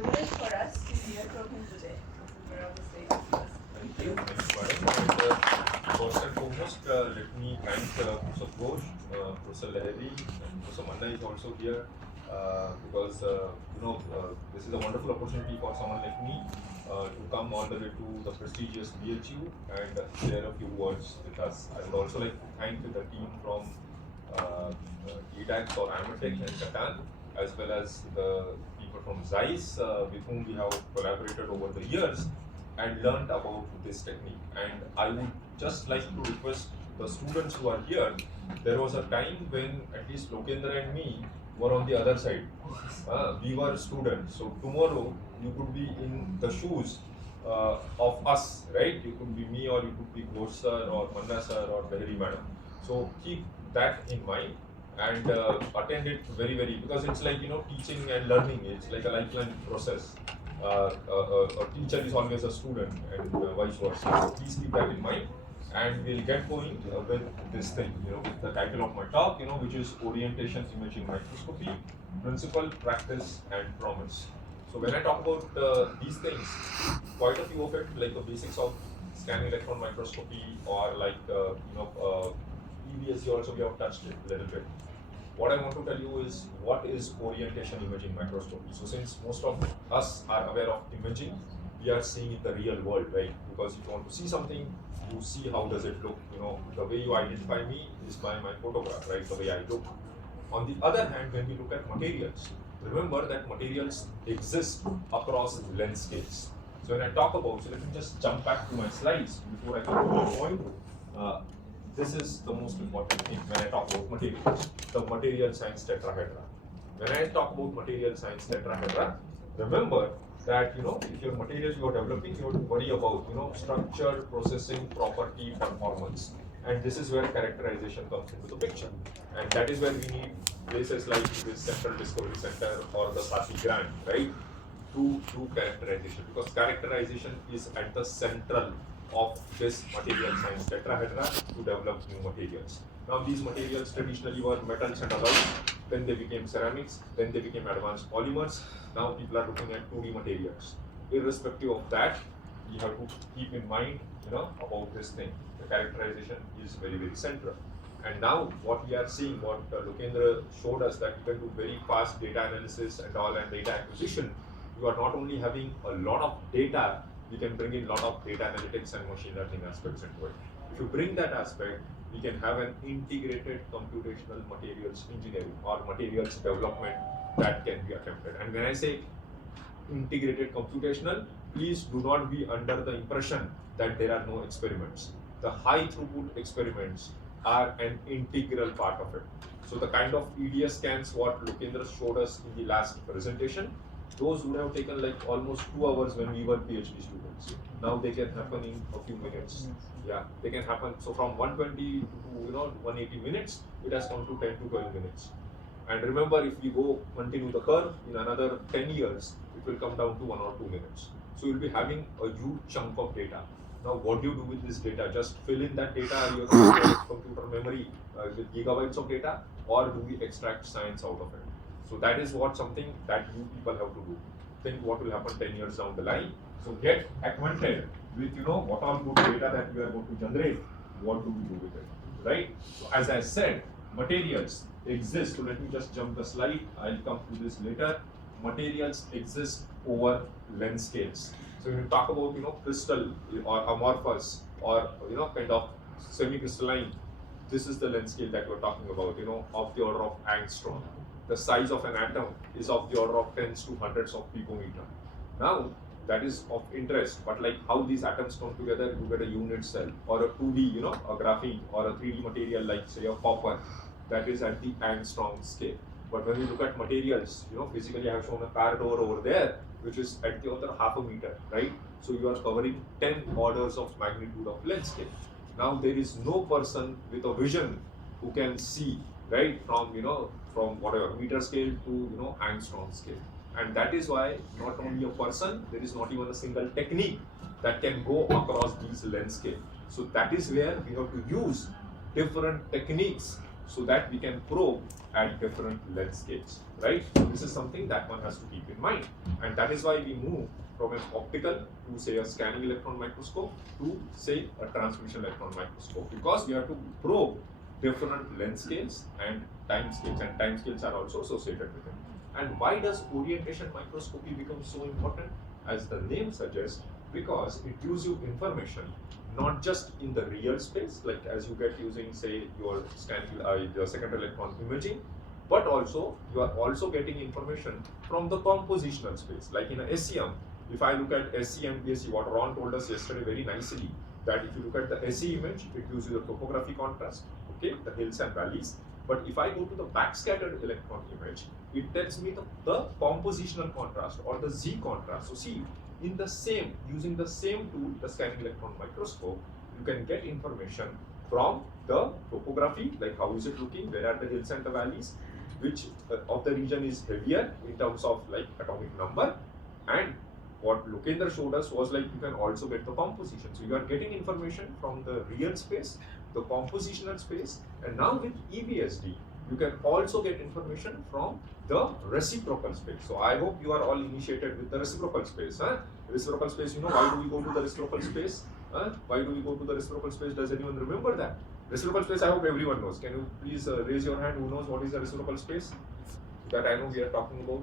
privilege for us to hear from him today. We're on the stage with us. Thank you, madam. And, first and foremost, let me thank Professor Ghosh, Professor Lahiri, and Professor Manna is also here because this is a wonderful opportunity for someone like me to come all the way to the prestigious BHU and share a few words with us. I would also like to thank the team from EDAX or Amatech and Catan, as well as the people from Zeiss with whom we have collaborated over the years and learned about this technique. And I would just like to request the students who are here, there was a time when at least Lokendra and me were on the other side. We were students, so tomorrow you could be in the shoes of us, right? You could be me, or you could be Ghosh sir or Manna sir or Lahiri madam. So keep that in mind and attend it very, because it's like, teaching and learning, it's like a lifelong process. A teacher is always a student and vice versa. So please keep that in mind, and we'll get going with this thing, with the title of my talk, which is Orientation Imaging Microscopy, Principle, Practice and Promise. So when I talk about these things, quite a few of it, like the basics of scanning electron microscopy or like, EVSE also we have touched it a little bit. What I want to tell you is what is orientation imaging microscopy. So since most of us are aware of imaging, we are seeing in the real world, right? Because if you want to see something, you see how does it look. The way you identify me is by my photograph, right? The way I look. On the other hand, when we look at materials, remember that materials exist across length scales. So when I talk about, so let me just jump back to my slides before I come to the point. This is the most important thing when I talk about materials, the material science tetrahedra. When I talk about material science tetrahedra, remember that, if your materials you are developing, you have to worry about, structure, processing, property, performance. And this is where characterization comes into the picture. And that is where we need places like this Central Discovery Center or the SATI grant, right? To do characterization, because characterization is at the central of this material science tetrahedra to develop new materials. Now these materials traditionally were metals and alloys, then they became ceramics, then they became advanced polymers. Now people are looking at 2D materials. Irrespective of that, we have to keep in mind, about this thing. The characterization is very central. And now what we are seeing, what Lokendra showed us, that you can do very fast data analysis and all and data acquisition. You are not only having a lot of data, we can bring in a lot of data analytics and machine learning aspects into it. If you bring that aspect, we can have an integrated computational materials engineering or materials development that can be attempted. And when I say integrated computational, please do not be under the impression that there are no experiments. The high throughput experiments are an integral part of it. So the kind of EDS scans what Lokendra showed us in the last presentation, those would have taken like almost 2 hours when we were PhD students. Now they can happen in a few minutes. Yeah, they can happen. So from 120 to 180 minutes, it has come to 10 to 12 minutes. And remember, if we go continue the curve in another 10 years, it will come down to 1 or 2 minutes. So you'll be having a huge chunk of data. Now, what do you do with this data? Just fill in that data, your computer memory with gigabytes of data, or do we extract science out of it? So that is something that you people have to do. Think what will happen 10 years down the line. So get acquainted with what all good data that we are going to generate. What do we do with it, right? So as I said, materials exist. So let me just jump the slide. I'll come to this later. Materials exist over length scales. So when you talk about crystal or amorphous or kind of semi-crystalline, this is the length scale that we're talking about. Of the order of angstrom. The size of an atom is of the order of tens to hundreds of picometer. Now, that is of interest, but like how these atoms come together, you get a unit cell or a 2D, a graphene or a 3D material like say a copper, that is at the angstrom scale. But when you look at materials, physically I have shown a car door over there, which is at the order half a meter, right? So you are covering 10 orders of magnitude of length scale. Now there is no person with a vision who can see, right, from whatever meter scale to angstrom scale. And that is why not only a person, there is not even a single technique that can go across these length scale. So that is where we have to use different techniques so that we can probe at different length scales, right? So this is something that one has to keep in mind, and that is why we move from an optical to say a scanning electron microscope to say a transmission electron microscope, because we have to probe different length scales and time scales are also associated with it. And why does orientation microscopy become so important? As the name suggests, because it gives you information not just in the real space, like as you get using say your scanning the secondary electron imaging, but also you are also getting information from the compositional space. Like in a SEM, if I look at SE and BSE, what Ron told us yesterday very nicely, that if you look at the SE image, it gives you the topography contrast, okay, the hills and valleys. But if I go to the backscattered electron image, it tells me the compositional contrast or the Z contrast. So see, in the same, using the same tool, the scanning electron microscope, you can get information from the topography, like how is it looking, where are the hills and the valleys, which of the region is heavier in terms of like atomic number, and what Lokendra showed us was like you can also get the composition. So you are getting information from the real space, the compositional space, and now with EBSD, you can also get information from the reciprocal space. So I hope you are all initiated with the reciprocal space. Reciprocal space, you know, why do we go to the reciprocal space? Why do we go to the reciprocal space? Does anyone remember that? Reciprocal space, I hope everyone knows. Can you please raise your hand who knows what is the reciprocal space? That I know we are talking about.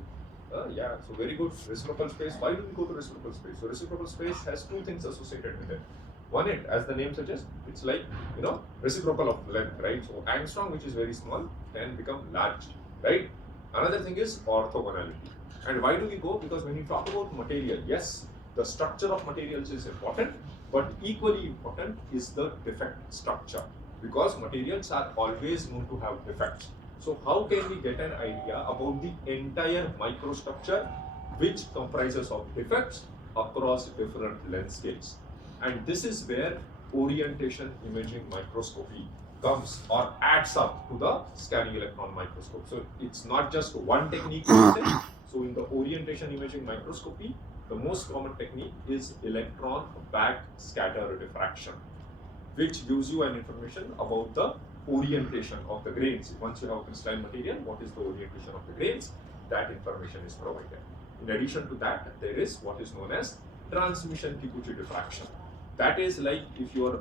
Yeah, so very good. Reciprocal space. Why do we go to reciprocal space? So reciprocal space has two things associated with it. One, it, as the name suggests, it's like, you know, reciprocal of length, right? So angstrom, which is very small, can become large, right? Another thing is orthogonality. And why do we go? Because when you talk about material, yes, the structure of materials is important, but equally important is the defect structure, because materials are always known to have defects. So how can we get an idea about the entire microstructure which comprises of defects across different length scales? And this is where orientation imaging microscopy comes or adds up to the scanning electron microscope. So it's not just one technique. So in the orientation imaging microscopy, the most common technique is electron backscatter diffraction, which gives you an information about the orientation of the grains. Once you have crystalline material, what is the orientation of the grains? That information is provided. In addition to that, there is what is known as transmission Kikuchi diffraction. That is like if you are,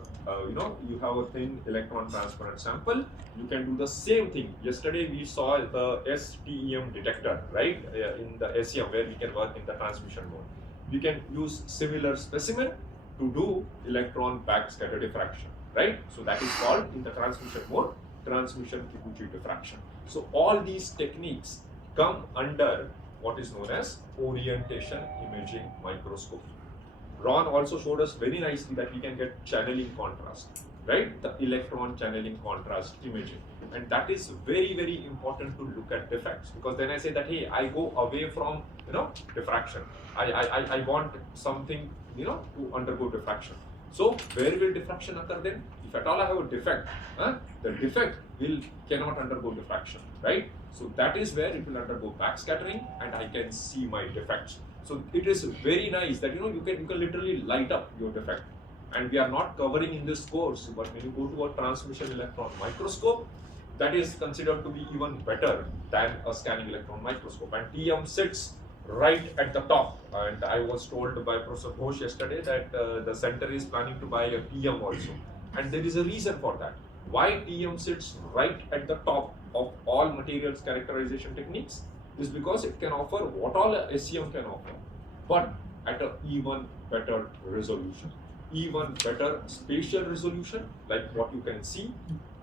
you have a thin electron transparent sample, you can do the same thing. Yesterday we saw the STEM detector, right, in the SEM, where we can work in the transmission mode. We can use similar specimen to do electron backscatter diffraction, right? So that is called in the transmission mode, transmission Kikuchi diffraction. So all these techniques come under what is known as orientation imaging microscopy. Ron also showed us very nicely that we can get channeling contrast, right? The electron channeling contrast imaging. And that is very, very important to look at defects, because then I say that, hey, I go away from, diffraction. I want something, to undergo diffraction. So where will diffraction occur then? If at all I have a defect, the defect cannot undergo diffraction, right? So that is where it will undergo backscattering and I can see my defects. So it is very nice that you can literally light up your defect. And we are not covering in this course, but when you go to a transmission electron microscope, that is considered to be even better than a scanning electron microscope. And TM sits right at the top. And I was told by Professor Ghosh yesterday that the center is planning to buy a TM also. And there is a reason for that. Why TM sits right at the top of all materials characterization techniques is because it can offer what all a SEM can offer, but at an even better resolution, even better spatial resolution, like what you can see,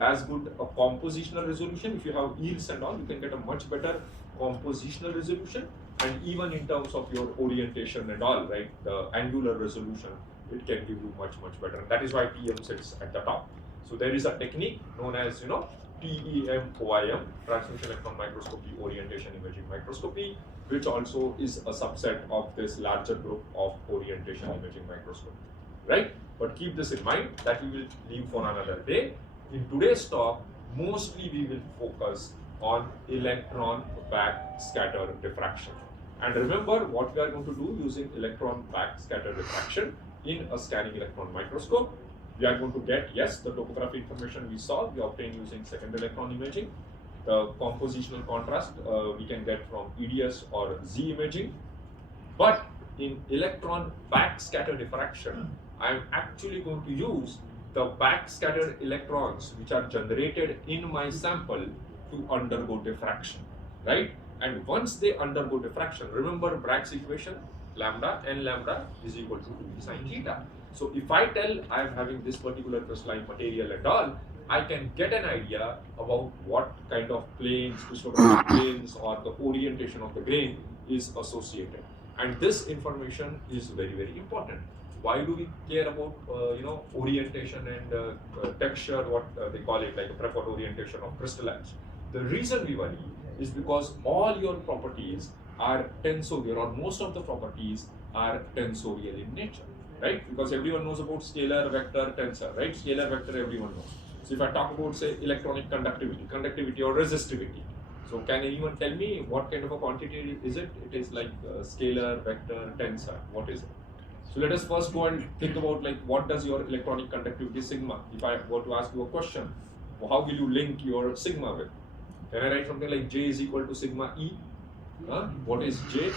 as good a compositional resolution. If you have yields and all, you can get a much better compositional resolution, and even in terms of your orientation and all, right, the angular resolution, it can give you much better. And that is why TM sits at the top. So there is a technique known as, TEM-OIM, transmission electron microscopy, orientation imaging microscopy, which also is a subset of this larger group of orientation imaging microscopy, right? But keep this in mind that we will leave for another day. In today's talk, mostly we will focus on electron backscatter diffraction. And remember what we are going to do using electron backscatter diffraction in a scanning electron microscope. we are going to get, yes, the topography information we saw, we obtain using second electron imaging. The compositional contrast we can get from EDS or Z imaging. But in electron backscatter diffraction, I am actually going to use the backscattered electrons which are generated in my sample to undergo diffraction, right? And once they undergo diffraction, remember Bragg's equation, lambda n lambda is equal to 2 sine theta. So if I tell I am having this particular crystalline material at all, I can get an idea about what kind of planes, crystallographic planes, or the orientation of the grain is associated. And this information is very, very important. Why do we care about orientation and texture, what they call it, like a preferred orientation of crystallines? The reason we worry is because all your properties are tensorial, or most of the properties are tensorial in nature, right? Because everyone knows about scalar, vector, tensor, right? Scalar, vector, everyone knows. So if I talk about, say, electronic conductivity or resistivity, so can anyone tell me what kind of a quantity is it? It is like scalar, vector, tensor. What is it? So let us first go and think about, like, what does your electronic conductivity sigma? If I were to ask you a question, how will you link your sigma with? Can I write something like J is equal to sigma E? What is J?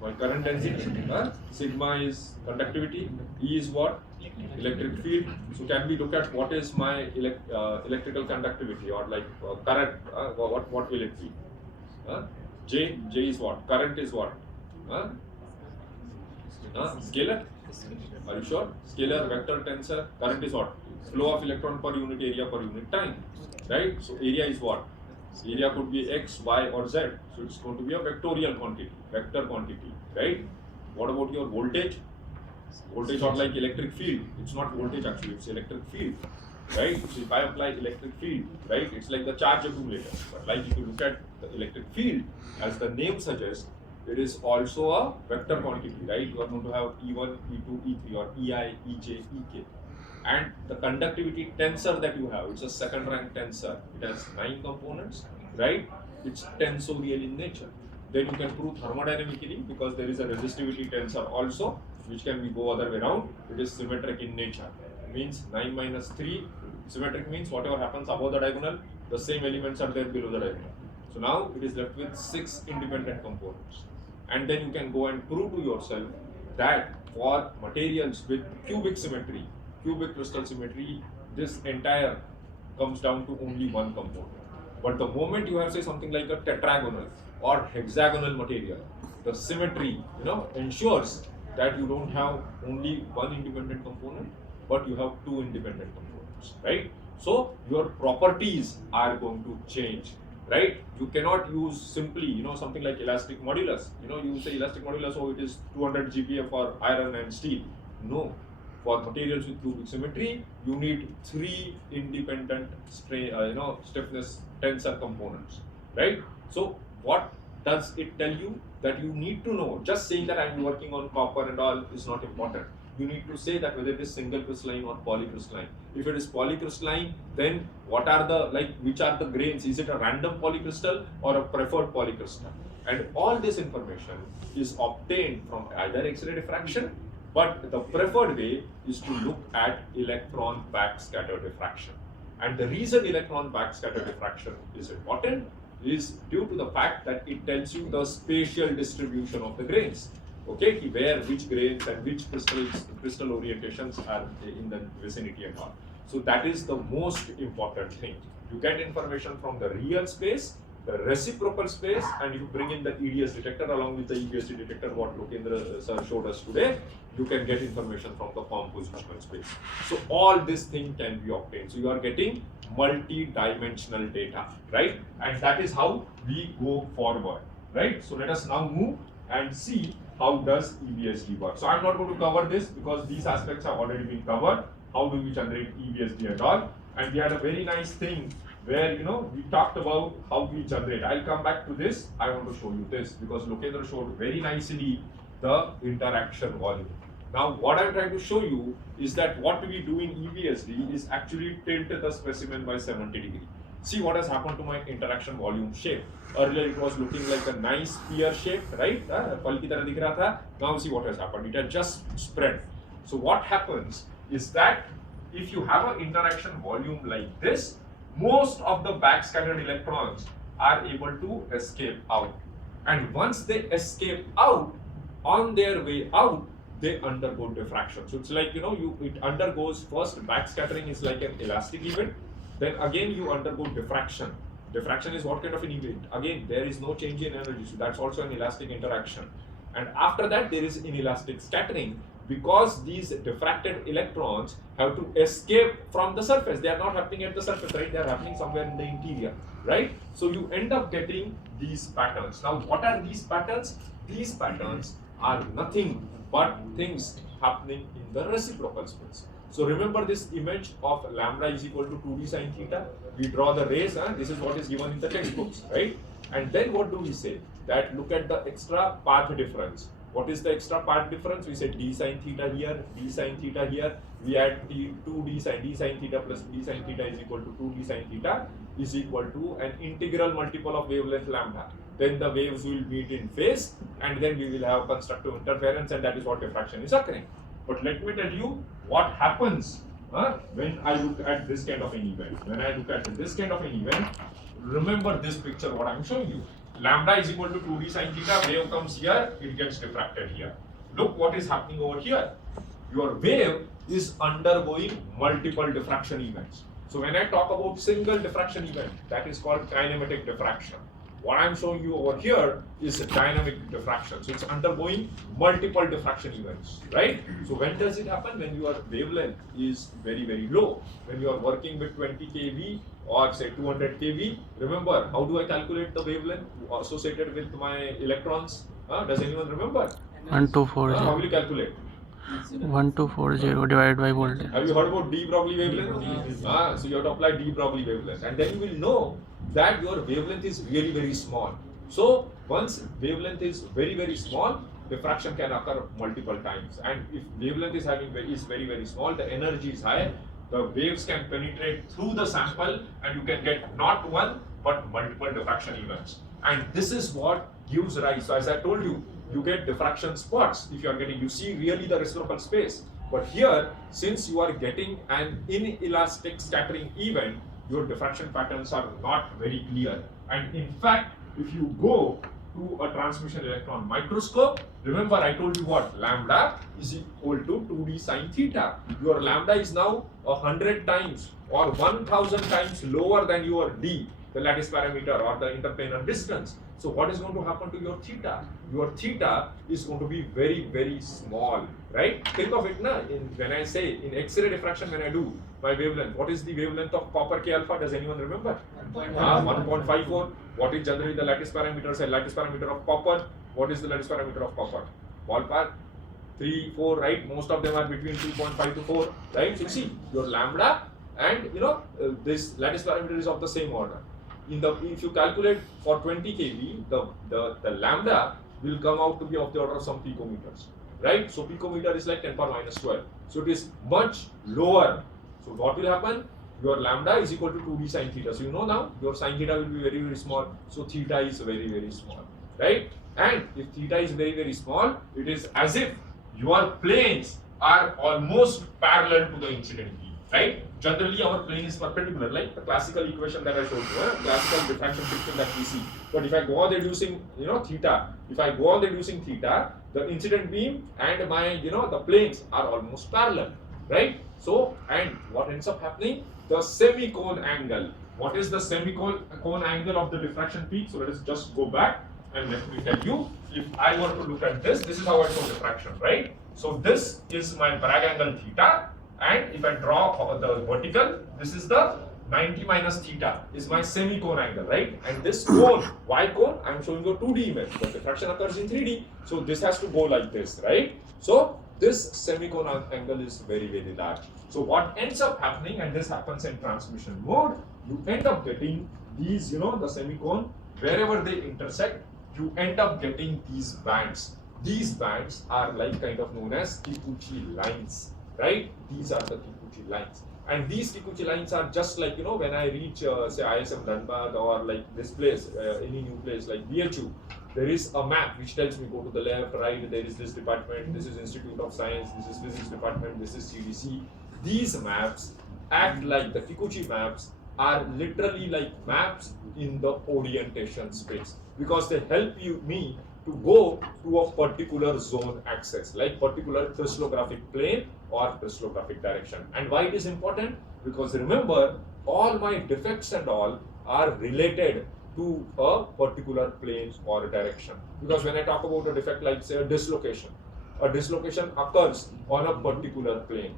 My current density. Sigma is conductivity. E is what? Electric field. So can we look at what is my electrical conductivity, or like current? What will it be? J is what? Current is what? Scalar. Are you sure? Scalar, vector, tensor. Current is what? Flow of electron per unit area per unit time. Right? So area is what? Area could be X, Y, or Z. So it's going to be a vectorial quantity, vector quantity, right? What about your voltage? Voltage, or like electric field. It's not voltage actually, it's electric field, right? So if I apply electric field, right, it's like the charge accumulator. But like if you look at the electric field, as the name suggests, it is also a vector quantity, right? You are going to have E1, E2, E3, or EI, EJ, EK. And the conductivity tensor that you have, it's a second rank tensor. It has 9 components, right? It's tensorial in nature. Then you can prove thermodynamically, because there is a resistivity tensor also, which can be go other way around. It is symmetric in nature. It means 9 minus 3. Symmetric means whatever happens above the diagonal, the same elements are there below the diagonal. So now it is left with 6 independent components. And then you can go and prove to yourself that for materials with cubic symmetry, cubic crystal symmetry, this entire comes down to only one component. But the moment you have, say, something like a tetragonal or hexagonal material, the symmetry, ensures that you don't have only one independent component, but you have 2 independent components, right? So your properties are going to change, right? You cannot use simply, something like elastic modulus. You say elastic modulus, oh, it is 200 GPa for iron and steel. No. For materials with cubic symmetry, you need 3 independent stiffness tensor components, right? So what does it tell you? That you need to know. Just saying that I'm working on copper and all is not important. You need to say that whether it is single crystalline or polycrystalline. If it is polycrystalline, then what are the, which are the grains? Is it a random polycrystal or a preferred polycrystal? And all this information is obtained from either X-ray diffraction, but the preferred way is to look at electron backscatter diffraction. And the reason electron backscatter diffraction is important is due to the fact that it tells you the spatial distribution of the grains. Okay, where which grains and which crystal orientations are in the vicinity and all. So that is the most important thing. You get information from the real space, the reciprocal space, and you bring in the EDS detector along with the EBSD detector, what Lokendra sir showed us today. You can get information from the compositional space. So all this thing can be obtained. So you are getting multi-dimensional data, right? And that is how we go forward, right? So let us now move and see how does EBSD work. So I'm not going to cover this because these aspects have already been covered. How do we generate EBSD and all? And we had a very nice thing where, we talked about how we generate. I'll come back to this. I want to show you this because Lokendra showed very nicely the interaction volume. Now, what I'm trying to show you is that what we do in EBSD is actually tilt the specimen by 70 degrees. See what has happened to my interaction volume shape. Earlier it was looking like a nice spear shape, right? Now see what has happened. It has just spread. So what happens is that if you have an interaction volume like this, most of the backscattered electrons are able to escape out. And once they escape out, on their way out, they undergo diffraction. So it's like, it undergoes first backscattering is like an elastic event, then again you undergo diffraction. Diffraction is what kind of an event? Again, there is no change in energy, so that's also an elastic interaction. And after that, there is inelastic scattering, because these diffracted electrons have to escape from the surface. They are not happening at the surface, right? They are happening somewhere in the interior, right? So you end up getting these patterns. Now, what are these patterns? These patterns are nothing but things happening in the reciprocal space. So remember this image of lambda is equal to 2d sine theta. We draw the rays, this is what is given in the textbooks, right? And then what do we say? That look at the extra path difference. What is the extra path difference? We say d sine theta here, d sine theta here. We add 2d sine theta plus d sine theta is equal to 2d sine theta is equal to an integral multiple of wavelength lambda. Then the waves will meet in phase, and then we will have constructive interference, and that is what diffraction is occurring. But let me tell you what happens when I look at this kind of an event. When I look at this kind of an event, remember this picture what I am showing you. Lambda is equal to 2d sine theta, wave comes here, it gets diffracted here. Look what is happening over here. Your wave is undergoing multiple diffraction events. So when I talk about single diffraction event, that is called kinematic diffraction. What I am showing you over here is a dynamic diffraction. So it's undergoing multiple diffraction events, right? So when does it happen? When your wavelength is very, very low. When you are working with 20 kV or say 200 kV. Remember, how do I calculate the wavelength associated with my electrons? Does anyone remember? 1240. How will you calculate? 1240 divided by voltage. Have you heard about de Broglie wavelength? So you have to apply de Broglie wavelength, and then you will know that your wavelength is really very small. So once wavelength is very, very small, diffraction can occur multiple times. And if wavelength is very, very small, the energy is high, the waves can penetrate through the sample, and you can get not one but multiple diffraction events. And this is what gives rise. So as I told you, you get diffraction spots. If you see really the reciprocal space. But here, since you are getting an inelastic scattering event, your diffraction patterns are not very clear. And in fact, if you go to a transmission electron microscope, remember I told you what? Lambda is equal to 2d sine theta. Your lambda is now 100 times or 1000 times lower than your d, the lattice parameter or the interplanar distance. So what is going to happen to your theta? Your theta is going to be very, very small, right? Think of it when I say in X-ray diffraction, when I do my wavelength, what is the wavelength of copper K alpha? Does anyone remember? 1.54. What is generally the lattice parameter? Say lattice parameter of copper. What is the lattice parameter of copper? Ballpark 3, 4, right? Most of them are between 2.5 to 4, right? So you see your lambda and this lattice parameter is of the same order. If you calculate for 20 kV, the lambda will come out to be of the order of some picometers, right? So picometer is like 10 power minus 12. So it is much lower. So what will happen? Your lambda is equal to 2d sine theta. So you know now your sine theta will be very, very small. So theta is very, very small, right? And if theta is very, very small, it is as if your planes are almost parallel to the incident beam, right? Generally, our plane is perpendicular, like the classical equation that I showed you, classical diffraction picture that we see. But if I go on reducing, theta, the incident beam and my, the planes are almost parallel, right? So, and what ends up happening? The semicone angle. What is the semicone angle of the diffraction peak? So let us just go back and let me tell you. If I were to look at this is how I show diffraction, right? So this is my Bragg angle theta. And if I draw the vertical, this is the 90 minus theta is my semicone angle, right? And this cone, Y cone, I am showing you a 2D image, but diffraction occurs in 3D. So this has to go like this, right? So this semicone angle is very, very large. So what ends up happening, and this happens in transmission mode, you end up getting these, the semicone, wherever they intersect, you end up getting these bands. These bands are like kind of known as Kikuchi lines. Right? These are the Kikuchi lines. And these Kikuchi lines are just like, when I reach, say, ISM Dhanbad or like this place, any new place like BHU, there is a map which tells me go to the left, right, there is this department, this is Institute of Science, this is Physics Department, this is CDC. these maps act like the Kikuchi maps are literally like maps in the orientation space, because they help me to go to a particular zone axis, like particular crystallographic plane or crystallographic direction. And why it is important? Because remember, all my defects and all are related to a particular plane or direction. Because when I talk about a defect like say a dislocation occurs on a particular plane.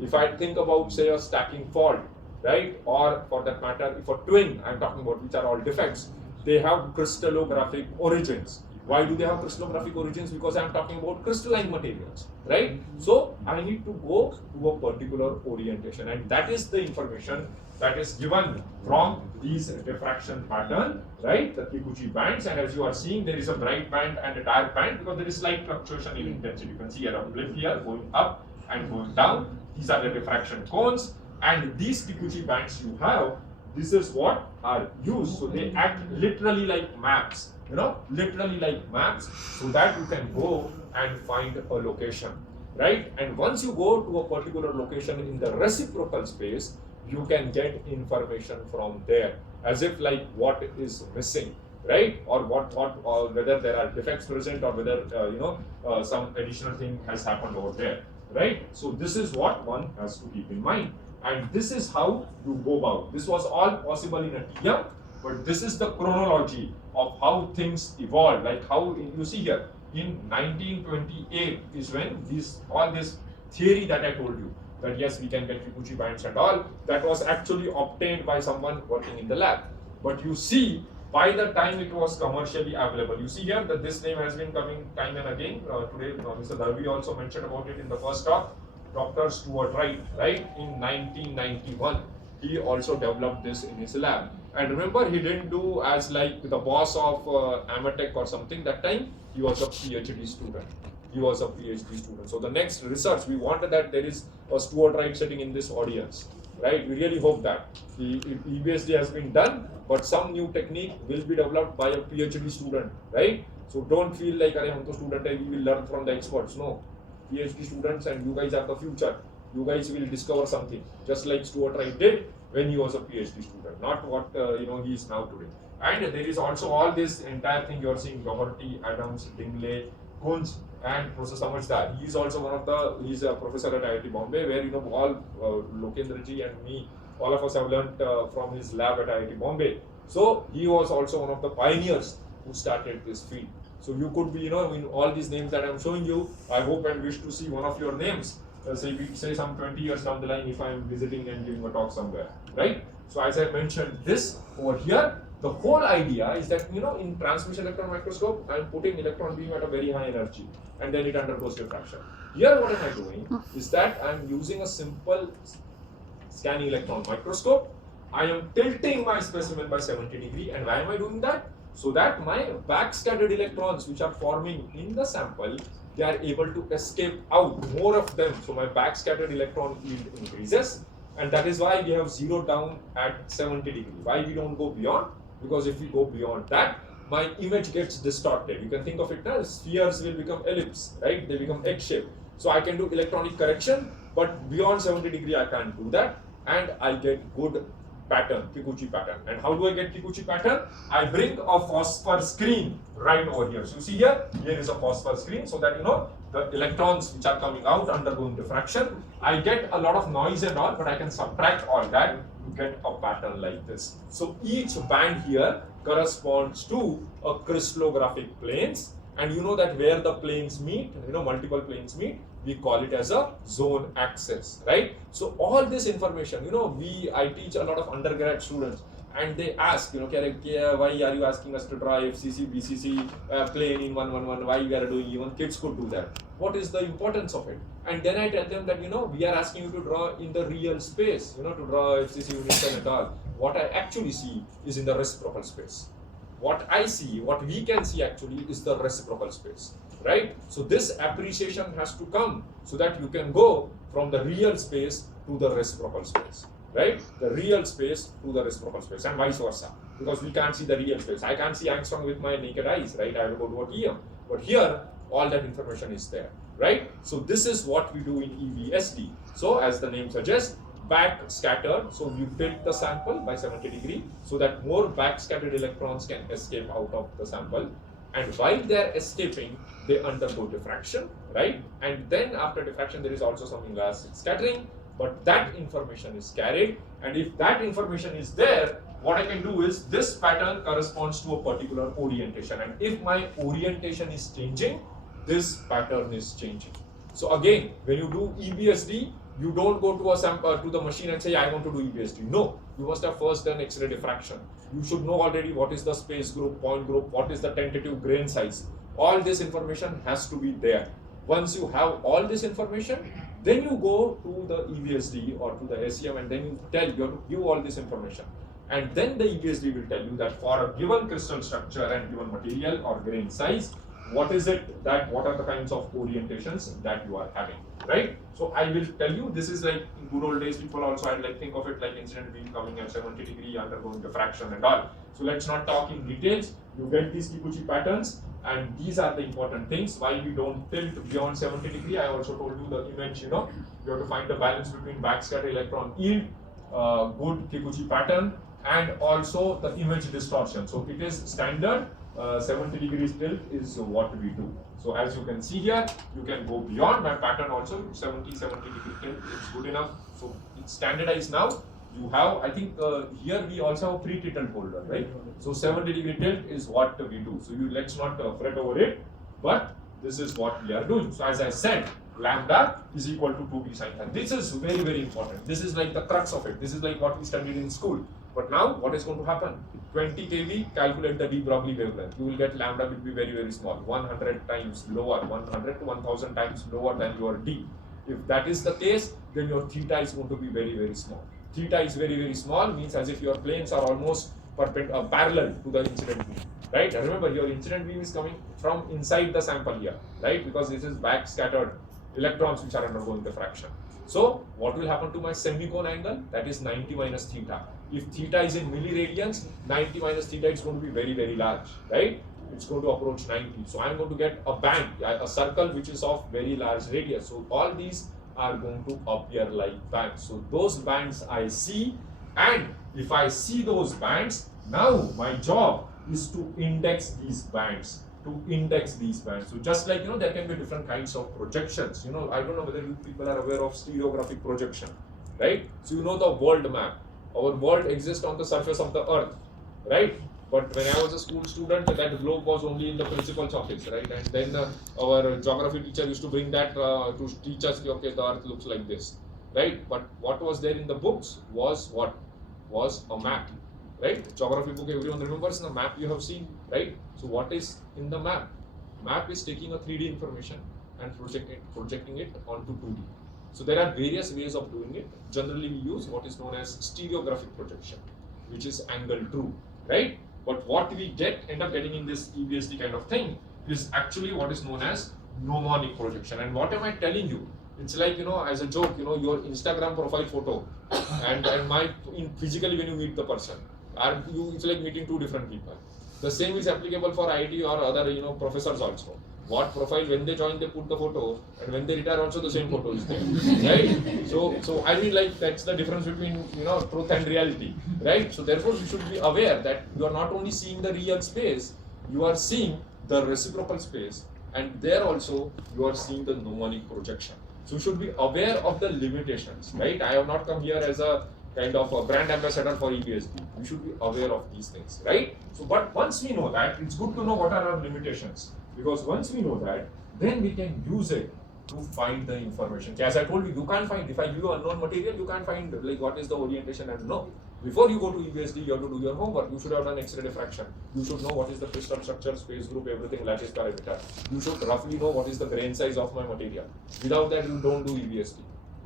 If I think about say a stacking fault, right, or for that matter if a twin I'm talking about, which are all defects, they have crystallographic origins. Why do they have crystallographic origins? Because I'm talking about crystalline materials, right? So I need to go to a particular orientation, and that is the information that is given from these diffraction pattern, right? The Kikuchi bands, and as you are seeing, there is a bright band and a dark band because there is slight fluctuation in intensity. You can see a blip here going up and going down. These are the diffraction cones, and these Kikuchi bands you have, this is what are used. So they act literally like maps, literally like maps, so that you can go and find a location, right? And once you go to a particular location in the reciprocal space, you can get information from there, as if like what is missing, right? Or or whether there are defects present, or whether some additional thing has happened over there, right? So this is what one has to keep in mind. And this is how you go about. This was all possible in a TM, but this is the chronology of how things evolved. Like how you see here, in 1928 is when all this theory that I told you, that yes, we can get Kikuchi bands and all, that was actually obtained by someone working in the lab. But you see, by the time it was commercially available, you see here that this name has been coming time and again. Today, Mr. Darby also mentioned about it in the first talk. Dr. Stuart Wright, right, in 1991, he also developed this in his lab. And remember, he didn't do as like the boss of Amatec or something. That time, he was a PhD student. So the next research, we wanted that there is a Stuart Wright sitting in this audience, right? We really hope that the EBSD has been done, but some new technique will be developed by a PhD student, right? So don't feel like, "Arey, hum to student hai, we will learn from the experts." No. PhD students, and you guys are the future. You guys will discover something, just like Stuart Wright did when he was a PhD student, not what he is now today. And there is also all this entire thing you are seeing: Doherty, Adams, Dingley, Kunz, and Professor Samajhdar. He is also he's a professor at IIT Bombay, where all Lokendra ji and me, all of us have learnt from his lab at IIT Bombay. So he was also one of the pioneers who started this field. So you could be, in all these names that I'm showing you, I hope and wish to see one of your names, say some 20 years down the line if I'm visiting and giving a talk somewhere, right? So as I mentioned this over here, the whole idea is that, in transmission electron microscope, I'm putting electron beam at a very high energy, and then it undergoes diffraction. Here what am I doing is that I'm using a simple scanning electron microscope. I am tilting my specimen by 70 degrees, and why am I doing that? So that my backscattered electrons which are forming in the sample, they are able to escape out, more of them. So my backscattered electron yield increases, and that is why we have zero down at 70 degrees. Why we don't go beyond? Because if we go beyond that, my image gets distorted. You can think of it as spheres will become ellipse, right? They become egg-shaped. So I can do electronic correction, but beyond 70 degrees I can't do that, and I get good pattern, Kikuchi pattern. And how do I get Kikuchi pattern? I bring a phosphor screen right over here. So you see here is a phosphor screen, so that the electrons which are coming out undergoing diffraction, I get a lot of noise and all, but I can subtract all that to get a pattern like this. So each band here corresponds to a crystallographic planes, and you know that where the planes meet, multiple planes meet, we call it as a zone axis, right? So all this information, I teach a lot of undergrad students, and they ask, why are you asking us to draw FCC, BCC plane in 111? Why we are doing? Even kids could do that. What is the importance of it? And then I tell them that we are asking you to draw in the real space, to draw FCC units and all. What I actually see is in the reciprocal space. What I see, what we can see actually is the reciprocal space, right? So this appreciation has to come so that you can go from the real space to the reciprocal space, right? The real space to the reciprocal space, and vice versa, because we can't see the real space. I can't see angstrom with my naked eyes, right? I have to go to a TM. But here, all that information is there. right? So this is what we do in EBSD. So as the name suggests, back scattered, so you tilt the sample by 70 degree so that more back scattered electrons can escape out of the sample, and while they are escaping they undergo diffraction, right? And then after diffraction there is also some inelastic scattering, but that information is carried, and if that information is there, what I can do is this pattern corresponds to a particular orientation, and if my orientation is changing, this pattern is changing. So again, when you do EBSD, you don't go to a sample to the machine and say, I want to do EBSD. No, you must have first done X-ray diffraction. You should know already what is the space group, point group, what is the tentative grain size. All this information has to be there. Once you have all this information, then you go to the EBSD or to the SEM, and then you have to give all this information. And then the EBSD will tell you that for a given crystal structure and given material or grain size, what are the kinds of orientations that you are having, right? So I will tell you, this is like in good old days, people also had like, think of it like incident beam coming at 70 degree, undergoing diffraction and all. So let's not talk in details. You get these Kikuchi patterns, and these are the important things. Why we don't tilt beyond 70 degree. I also told you the image, you have to find the balance between backscatter electron yield, good Kikuchi pattern, and also the image distortion. So it is standard. 70 degrees tilt is what we do. So as you can see here, you can go beyond my pattern also. 70 degree tilt is good enough. So it's standardized now. You have, I think here we also have pre-tilt holder, right? So 70 degree tilt is what we do. So let's not fret over it, but this is what we are doing. So as I said, lambda is equal to 2b sin theta. This is very, very important. This is like the crux of it. This is like what we studied in school. But now, what is going to happen? 20 kV, calculate the de Broglie wavelength. You will get lambda will be very, very small, 100 times lower, 100 to 1000 times lower than your d. If that is the case, then your theta is going to be very, very small. Theta is very, very small, means as if your planes are almost parallel to the incident beam, right? And remember, your incident beam is coming from inside the sample here, right? Because this is back scattered electrons which are undergoing diffraction. So what will happen to my semicone angle? That is 90 minus theta. If theta is in milliradians, 90 minus theta is going to be very, very large, right? It's going to approach 90. So I'm going to get a band, a circle which is of very large radius. So all these are going to appear like bands. So those bands I see, and if I see those bands, now my job is to index these bands. So just like, there can be different kinds of projections. I don't know whether you people are aware of stereographic projection, right? So you know the world map. Our world exists on the surface of the earth, right? But when I was a school student, that globe was only in the principal's office, right? And then our geography teacher used to bring that to teach us, okay, the earth looks like this, right? But what was there in the books was what? Was a map, right? Geography book, everyone remembers the map you have seen, right? So what is in the map? Map is taking a 3D information and projecting it onto 2D. So there are various ways of doing it. Generally we use what is known as stereographic projection, which is angle true, right? But what we end up getting in this EBSD kind of thing is actually what is known as mnemonic projection. And what am I telling you? It's like, as a joke, your Instagram profile photo and physically when you meet the person, it's like meeting two different people. The same is applicable for IT or other, professors also. What profile, when they join, they put the photo, and when they retire also the same photo is there, right? So I mean, like, that's the difference between, truth and reality, right? So therefore you should be aware that you are not only seeing the real space, you are seeing the reciprocal space, and there also you are seeing the mnemonic projection. So you should be aware of the limitations, right? I have not come here as a kind of a brand ambassador for EBSD. We should be aware of these things, right? So, but once we know that, it's good to know what are our limitations. Because once we know that, then we can use it to find the information. As I told you, you can't find, if I give you unknown material, you can't find like what is the orientation and no. Before you go to EBSD, you have to do your homework. You should have done X-ray diffraction. You should know what is the crystal structure, space group, everything, lattice parameter. You should roughly know what is the grain size of my material. Without that, you don't do EBSD,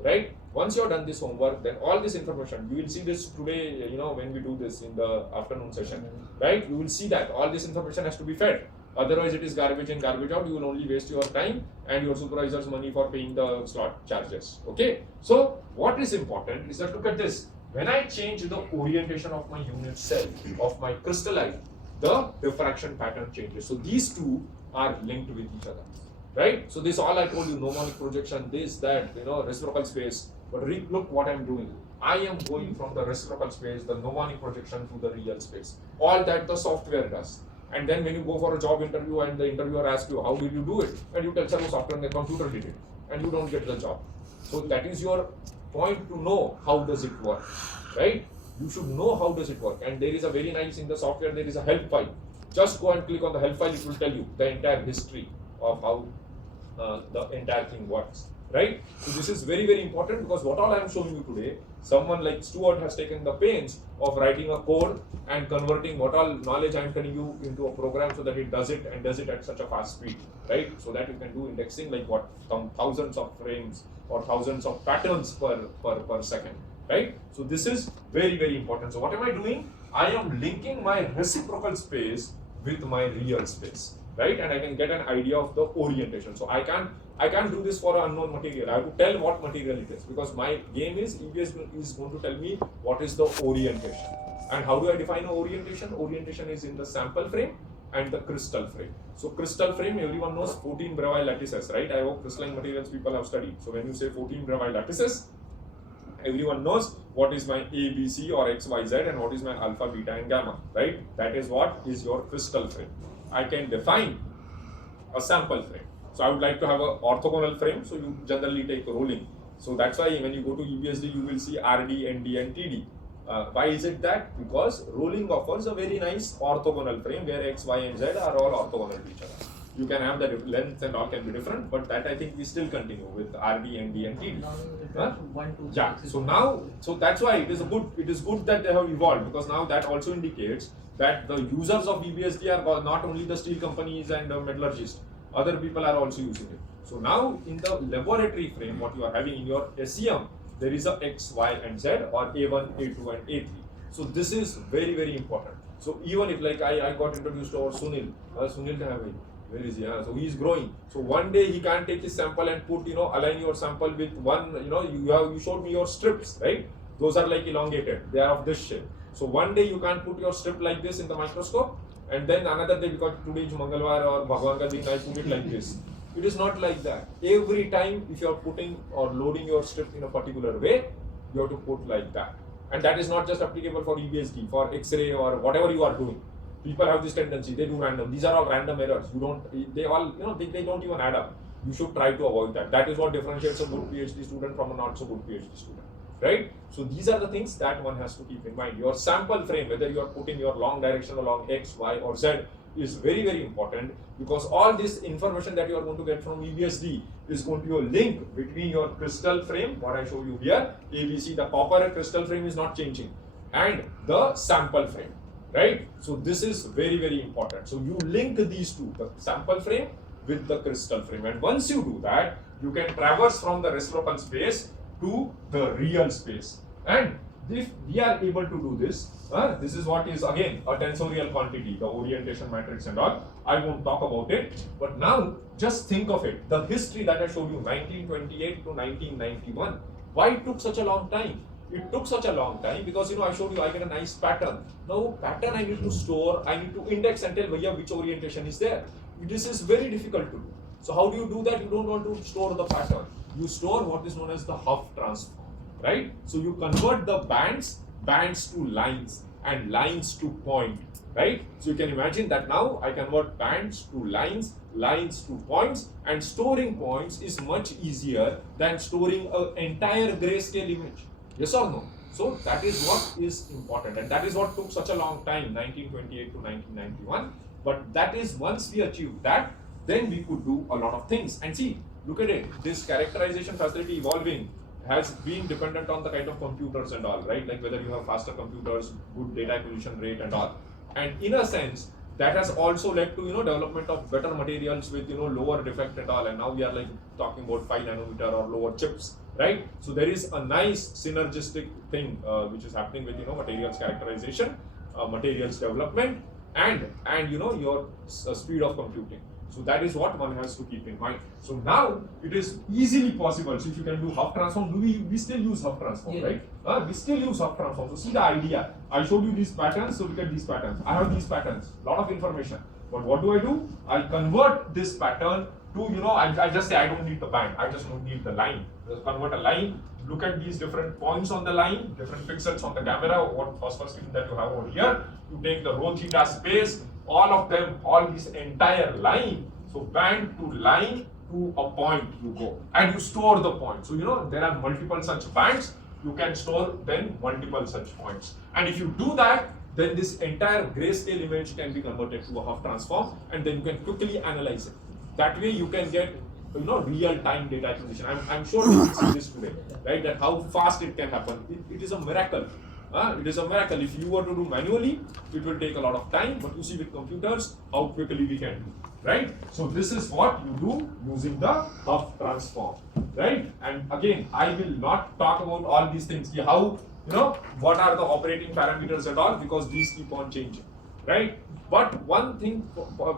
right? Once you have done this homework, then all this information, you will see this today, when we do this in the afternoon session, right? You will see that all this information has to be fed. Otherwise, it is garbage in, garbage out. You will only waste your time and your supervisor's money for paying the slot charges. Okay. So, what is important is that look at this. When I change the orientation of my unit cell, of my crystallite, the diffraction pattern changes. So, these two are linked with each other. right? So this all I told you, mnemonic projection, this, that, reciprocal space. But look what I'm doing. I am going from the reciprocal space, the mnemonic projection to the real space. All that the software does. And then when you go for a job interview and the interviewer asks you, how did you do it? And you tell some software and the computer did it. And you don't get the job. So that is your point to know how does it work, right? You should know how does it work. And there is a very nice in the software, there is a help file. Just go and click on the help file, it will tell you the entire history of how the entire thing works, right? So this is very, very important because what all I am showing you today, someone like Stuart has taken the pains of writing a code and converting what all knowledge I am telling you into a program so that it does it and does it at such a fast speed, right? So that you can do indexing like what, some thousands of frames or thousands of patterns per second, right? So this is very, very important. So what am I doing? I am linking my reciprocal space with my real space, right? And I can get an idea of the orientation. So I can't do this for an unknown material. I have to tell what material it is because my game is EBS is going to tell me what is the orientation. And how do I define an orientation? Orientation is in the sample frame and the crystal frame. So crystal frame, everyone knows 14 Bravais lattices, right? I hope crystalline materials people have studied. So when you say 14 Bravais lattices, everyone knows what is my A, B, C or X, Y, Z and what is my alpha, beta and gamma, right? That is what is your crystal frame. I can define a sample frame. So I would like to have an orthogonal frame, so you generally take rolling. So that's why when you go to EBSD, you will see RD, ND and TD. Why is it that? Because rolling offers a very nice orthogonal frame where X, Y and Z are all orthogonal to each other. You can have the length and all can be different, but that I think we still continue with RD, ND and TD. Yeah, so that's why it is good that they have evolved because now that also indicates that the users of EBSD are not only the steel companies and metallurgists, other people are also using it. So now in the laboratory frame, what you are having in your SEM, there is a X, Y and Z or A1, A2 and A3. So this is very, very important. So even if like I got introduced to our Sunil Thavi, where is he? So he is growing. So one day he can't take his sample and put, align your sample with one, you showed me your strips, right? Those are like elongated. They are of this shape. So one day you can't put your strip like this in the microscope and then another day because today is Mangalwar or Bhagwan ka din, I put it like this. It is not like that. Every time if you are putting or loading your strip in a particular way, you have to put like that. And that is not just applicable for EBSD, for X-ray or whatever you are doing. People have this tendency, they do random. These are all random errors. They don't even add up. You should try to avoid that. That is what differentiates a good PhD student from a not so good PhD student, right? So these are the things that one has to keep in mind. Your sample frame, whether you are putting your long direction along X, Y or Z is very, very important because all this information that you are going to get from EBSD is going to be a link between your crystal frame, what I show you here, ABC, the copper crystal frame is not changing, and the sample frame. Right? So this is very, very important. So you link these two, the sample frame with the crystal frame. And once you do that, you can traverse from the reciprocal space to the real space. And if we are able to do this, this is what is again a tensorial quantity, the orientation matrix and all. I won't talk about it. But now just think of it. The history that I showed you, 1928 to 1991. Why it took such a long time? It took such a long time because I showed you I get a nice pattern. Now pattern I need to store, I need to index and tell which orientation is there. This is very difficult to do. So how do you do that? You don't want to store the pattern. You store what is known as the Hough transform, right? So you convert the bands to lines and lines to point, right? So you can imagine that now I convert bands to lines to points, and storing points is much easier than storing an entire grayscale image. Yes or no? So that is what is important, and that is what took such a long time, 1928 to 1991. But that is once we achieved that, then we could do a lot of things. And see, look at it, this characterization facility evolving has been dependent on the kind of computers and all, right? Like whether you have faster computers, good data acquisition rate and all. And in a sense, that has also led to development of better materials with lower defect and all. And now we are like talking about 5 nanometer or lower chips, right? So there is a nice synergistic thing which is happening with materials characterization, materials development, and your speed of computing. So that is what one has to keep in mind. So now it is easily possible. So if you can do Hough transform, we still use Hough transform, yeah, right? We still use Hough transform. So see the idea. I showed you these patterns. So look at these patterns. I have these patterns. Lot of information. But what do? I convert this pattern to, I just say I don't need the band, I just don't need the line. Just convert a line, look at these different points on the line, different pixels on the camera, what phosphor screen that you have over here. You take the rho theta space, all of them, all this entire line. So band to line to a point you go, and you store the point. So there are multiple such bands. You can store then multiple such points, and if you do that, then this entire grayscale image can be converted to a Hough transform, and then you can quickly analyze it. That way you can get real-time data acquisition. I'm sure you will see this today, right? That how fast it can happen. It is a miracle. It is a miracle. If you were to do manually, it will take a lot of time. But you see with computers how quickly we can do, right? So this is what you do using the Hough transform, right? And again, I will not talk about all these things. How what are the operating parameters and all, because these keep on changing, right? But one thing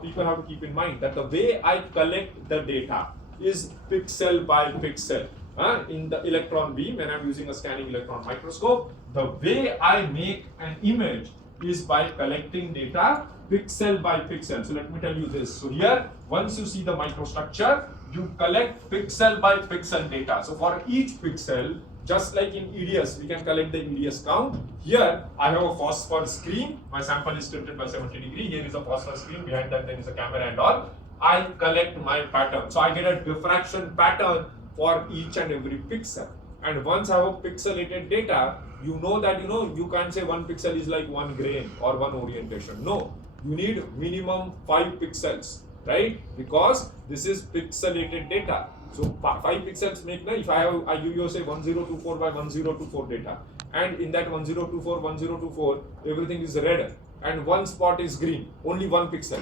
people have to keep in mind, that the way I collect the data is pixel by pixel. In the electron beam, when I'm using a scanning electron microscope, the way I make an image is by collecting data pixel by pixel. So let me tell you this. So here, once you see the microstructure, you collect pixel by pixel data. So for each pixel, just like in EDS, we can collect the EDS count. Here, I have a phosphor screen. My sample is tilted by 70 degrees. Here is a phosphor screen. Behind that, there is a camera and all. I collect my pattern. So I get a diffraction pattern for each and every pixel. And once I have pixelated data, you know that you can't say one pixel is like one grain or one orientation. No, you need minimum 5 pixels, right? Because this is pixelated data. So 5 pixels make, if I have, I give you say 1024 by 1024 data, and in that 1024, everything is red, and one spot is green, only 1 pixel.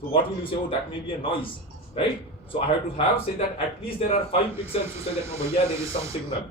So what will you say? Oh, that may be a noise, right? So I have to say that at least there are 5 pixels to say that no, bhaiya, there is some signal,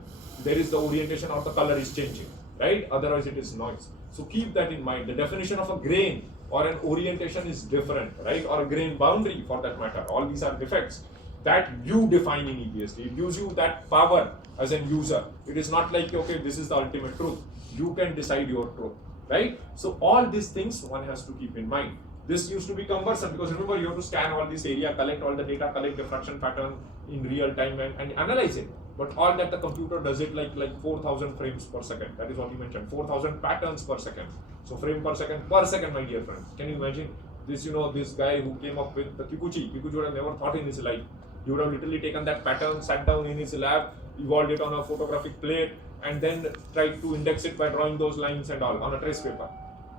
there is the orientation or the color is changing, right? Otherwise it is noise. So keep that in mind. The definition of a grain or an orientation is different, right? Or a grain boundary for that matter. All these are defects that you define in EBSD. It gives you that power as an user. It is not like, okay, this is the ultimate truth. You can decide your truth, right? So all these things one has to keep in mind. This used to be cumbersome because remember, you have to scan all this area, collect all the data, collect diffraction pattern in real time and analyze it. But all that the computer does it like 4,000 frames per second. That is what you mentioned, 4,000 patterns per second. So frame per second, my dear friends. Can you imagine this, this guy who came up with the Kikuchi would have never thought in his life. He would have literally taken that pattern, sat down in his lab, evolved it on a photographic plate, and then tried to index it by drawing those lines and all on a trace paper.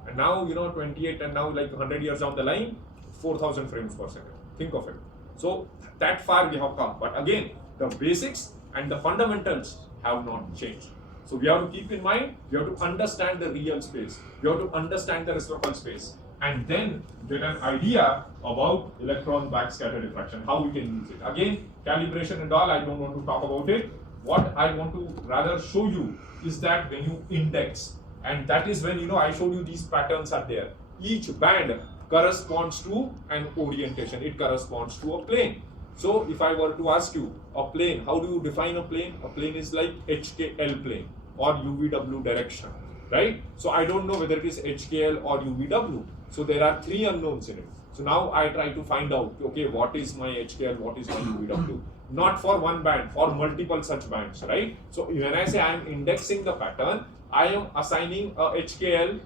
And now, 28 and now like 100 years down the line, 4,000 frames per second. Think of it. So that far we have come. But again, the basics and the fundamentals have not changed. So we have to keep in mind, we have to understand the real space. We have to understand the reciprocal space. And then get an idea about electron backscatter diffraction, how we can use it. Again, calibration and all, I don't want to talk about it. What I want to rather show you is that when you index, and that is when I showed you these patterns are there. Each band corresponds to an orientation. It corresponds to a plane. So if I were to ask you a plane, how do you define a plane? A plane is like HKL plane or UVW direction, right? So I don't know whether it is HKL or UVW. So there are 3 unknowns in it. So now I try to find out, okay, what is my HKL, what is my UVW? Not for one band, for multiple such bands, right? So when I say I am indexing the pattern, I am assigning a HKL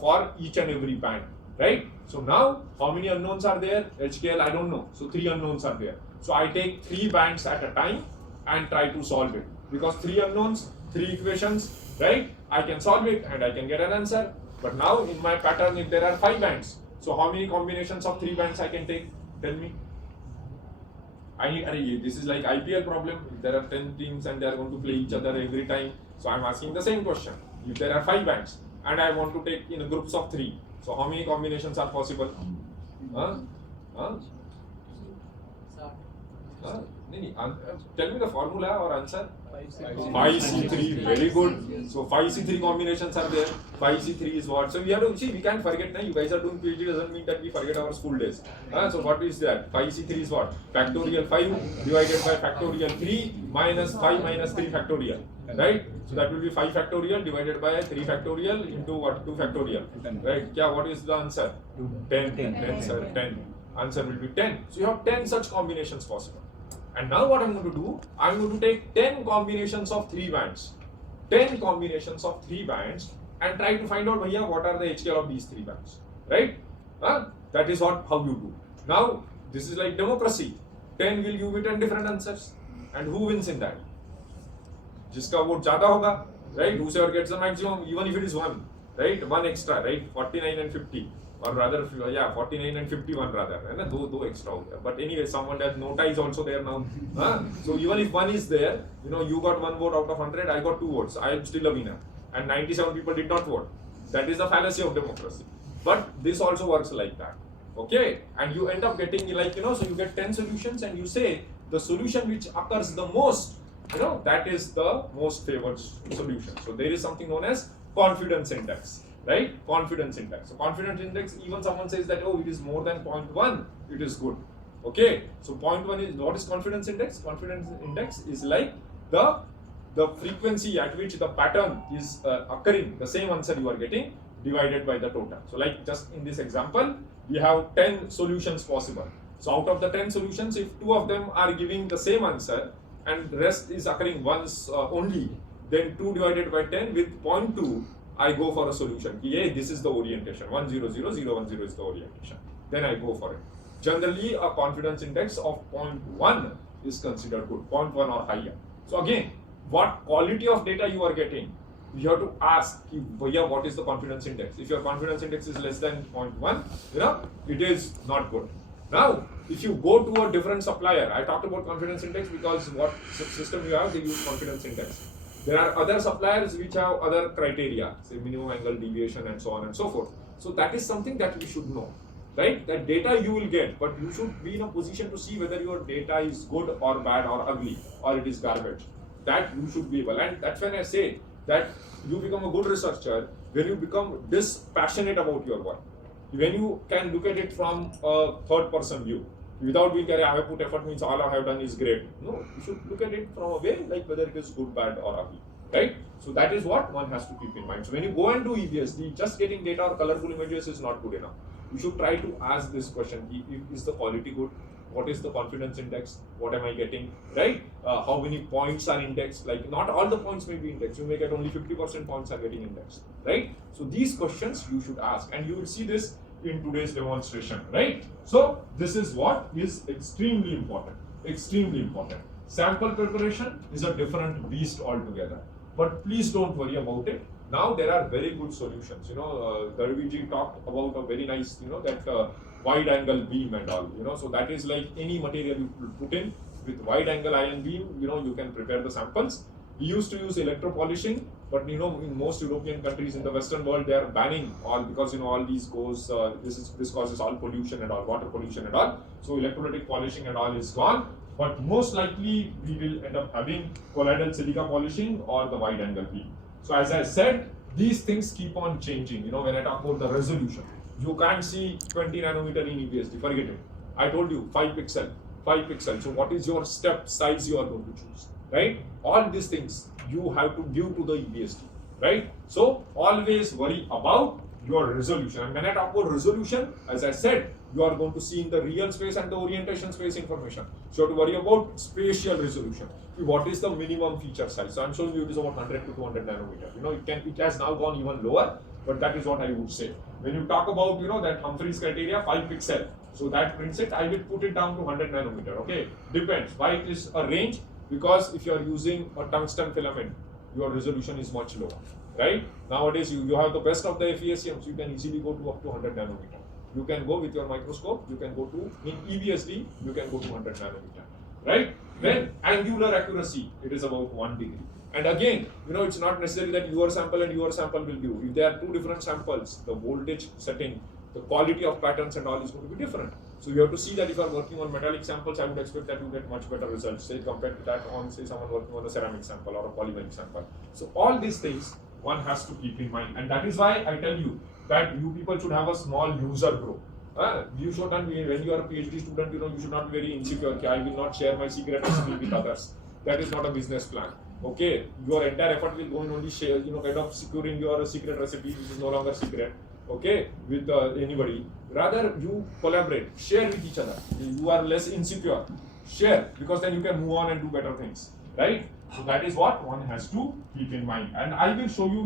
for each and every band, right? So now, how many unknowns are there? HKL, I don't know. So 3 unknowns are there. So I take 3 bands at a time and try to solve it. Because 3 unknowns, 3 equations, right? I can solve it and I can get an answer. But now in my pattern, if there are 5 bands, so how many combinations of 3 bands I can take? Tell me. This is like IPL problem. If there are 10 teams and they are going to play each other every time, so I'm asking the same question. If there are 5 bands and I want to take in groups of 3, so how many combinations are possible? Tell me the formula or answer. 5C3, very good. So 5C3 combinations are there. 5C3 is what? So we have to see, we can't forget now. You guys are doing PhD, doesn't mean that we forget our school days. So what is that? 5C3 is what? Factorial 5 divided by factorial 3 minus 5 minus 3 factorial. Right? So that will be 5 factorial divided by 3 factorial into what? 2 factorial. Right? Yeah, what is the answer? 10. 10, sir. 10. answer will be 10. So you have 10 such combinations possible. And now what I'm going to do, I'm going to take 10 combinations of 3 bands. 10 combinations of 3 bands and try to find out what are the HKL of these 3 bands. Right? That is how you do. Now, this is like democracy. 10 will give me 10 different answers. And who wins in that? Jiska vote zyada hoga, right? Whoever gets the maximum, even if it is 1, right? 1 extra, right? 49 and 50. Or rather, 49 and 51 rather. And two extra. But anyway, someone has no tie is also there now. So even if 1 is there, you got 1 vote out of 100, I got 2 votes. I am still a winner. And 97 people did not vote. That is the fallacy of democracy. But this also works like that. Okay? And you end up getting so you get 10 solutions and you say the solution which occurs the most, that is the most favored solution. So there is something known as confidence index. Right? Confidence index. So confidence index, even someone says that, it is more than 0.1, it is good. Okay? So 0.1 is, what is confidence index? Confidence index is like the frequency at which the pattern is occurring, the same answer you are getting divided by the total. So like just in this example, we have 10 solutions possible. So out of the 10 solutions, if 2 of them are giving the same answer and the rest is occurring once only, then 2 divided by 10 with 0.2, I go for a solution. Yeah, this is the orientation. 100, 010 is the orientation. Then I go for it. Generally, a confidence index of 0.1 is considered good, 0.1 or higher. So again, what quality of data you are getting, you have to ask, what is the confidence index? If your confidence index is less than 0.1, it is not good. Now, if you go to a different supplier, I talked about confidence index because what system you have, they use confidence index. There are other suppliers which have other criteria, say minimum angle deviation and so on and so forth. So that is something that we should know, right? That data you will get, but you should be in a position to see whether your data is good or bad or ugly or it is garbage. That you should be able. And that's when I say that you become a good researcher when you become dispassionate about your work. When you can look at it from a third person view. Without being, I have put effort means all I have done is great. No, you should look at it from a way like whether it is good, bad or ugly, right? So that is what one has to keep in mind. So when you go and do EBSD, just getting data or colorful images is not good enough. You should try to ask this question, is the quality good? What is the confidence index? What am I getting, right? How many points are indexed? Like not all the points may be indexed. You may get only 50% points are getting indexed, right? So these questions you should ask and you will see this in today's demonstration, right? So this is what is extremely important, extremely important. Sample preparation is a different beast altogether, but please don't worry about it. Now there are very good solutions. Darviji talked about a very nice, that wide angle beam and all, so that is like any material you put in with wide angle ion beam, you can prepare the samples. We used to use electropolishing, but in most European countries in the Western world, they are banning all because all these goes. This causes all pollution and all, water pollution and all. So electrolytic polishing and all is gone. But most likely we will end up having colloidal silica polishing or the wide angle beam. So as I said, these things keep on changing. When I talk about the resolution, you can't see 20 nanometer in EBSD. Forget it. I told you 5 pixel. So what is your step size you are going to choose? Right? All these things you have to give to the EBSD, right? So always worry about your resolution. And when I talk about resolution, as I said, you are going to see in the real space and the orientation space information. So you have to worry about spatial resolution. What is the minimum feature size? So I'm showing you it is about 100 to 200 nanometer. It has now gone even lower, but that is what I would say. When you talk about that Humphreys criteria, 5 pixel. So that prints it, I will put it down to 100 nanometer. Okay, depends. Why it is a range? Because if you are using a tungsten filament, your resolution is much lower, right? Nowadays, you have the best of the FESM, so you can easily go to up to 100 nanometer. You can go with your microscope, you can go to, in EBSD, you can go to 100 nanometer, right? Then angular accuracy, it is about 1 degree. And again, it's not necessary that your sample and your sample will give. If there are 2 different samples, the voltage setting, the quality of patterns and all is going to be different. So you have to see that if you are working on metallic samples, I would expect that you get much better results, say compared to that on, say, someone working on a ceramic sample or a polymeric sample. So all these things one has to keep in mind, and that is why I tell you that you people should have a small user group. You shouldn't be, when you are a PhD student, you should not be very insecure. Okay, I will not share my secret recipe with others. That is not a business plan. Okay, your entire effort will go in only share, kind of securing your secret recipe, which is no longer secret. okay, with anybody. Rather, you collaborate, share with each other. You are less insecure. Share, because then you can move on and do better things, right? So that is what one has to keep in mind. And I will show you,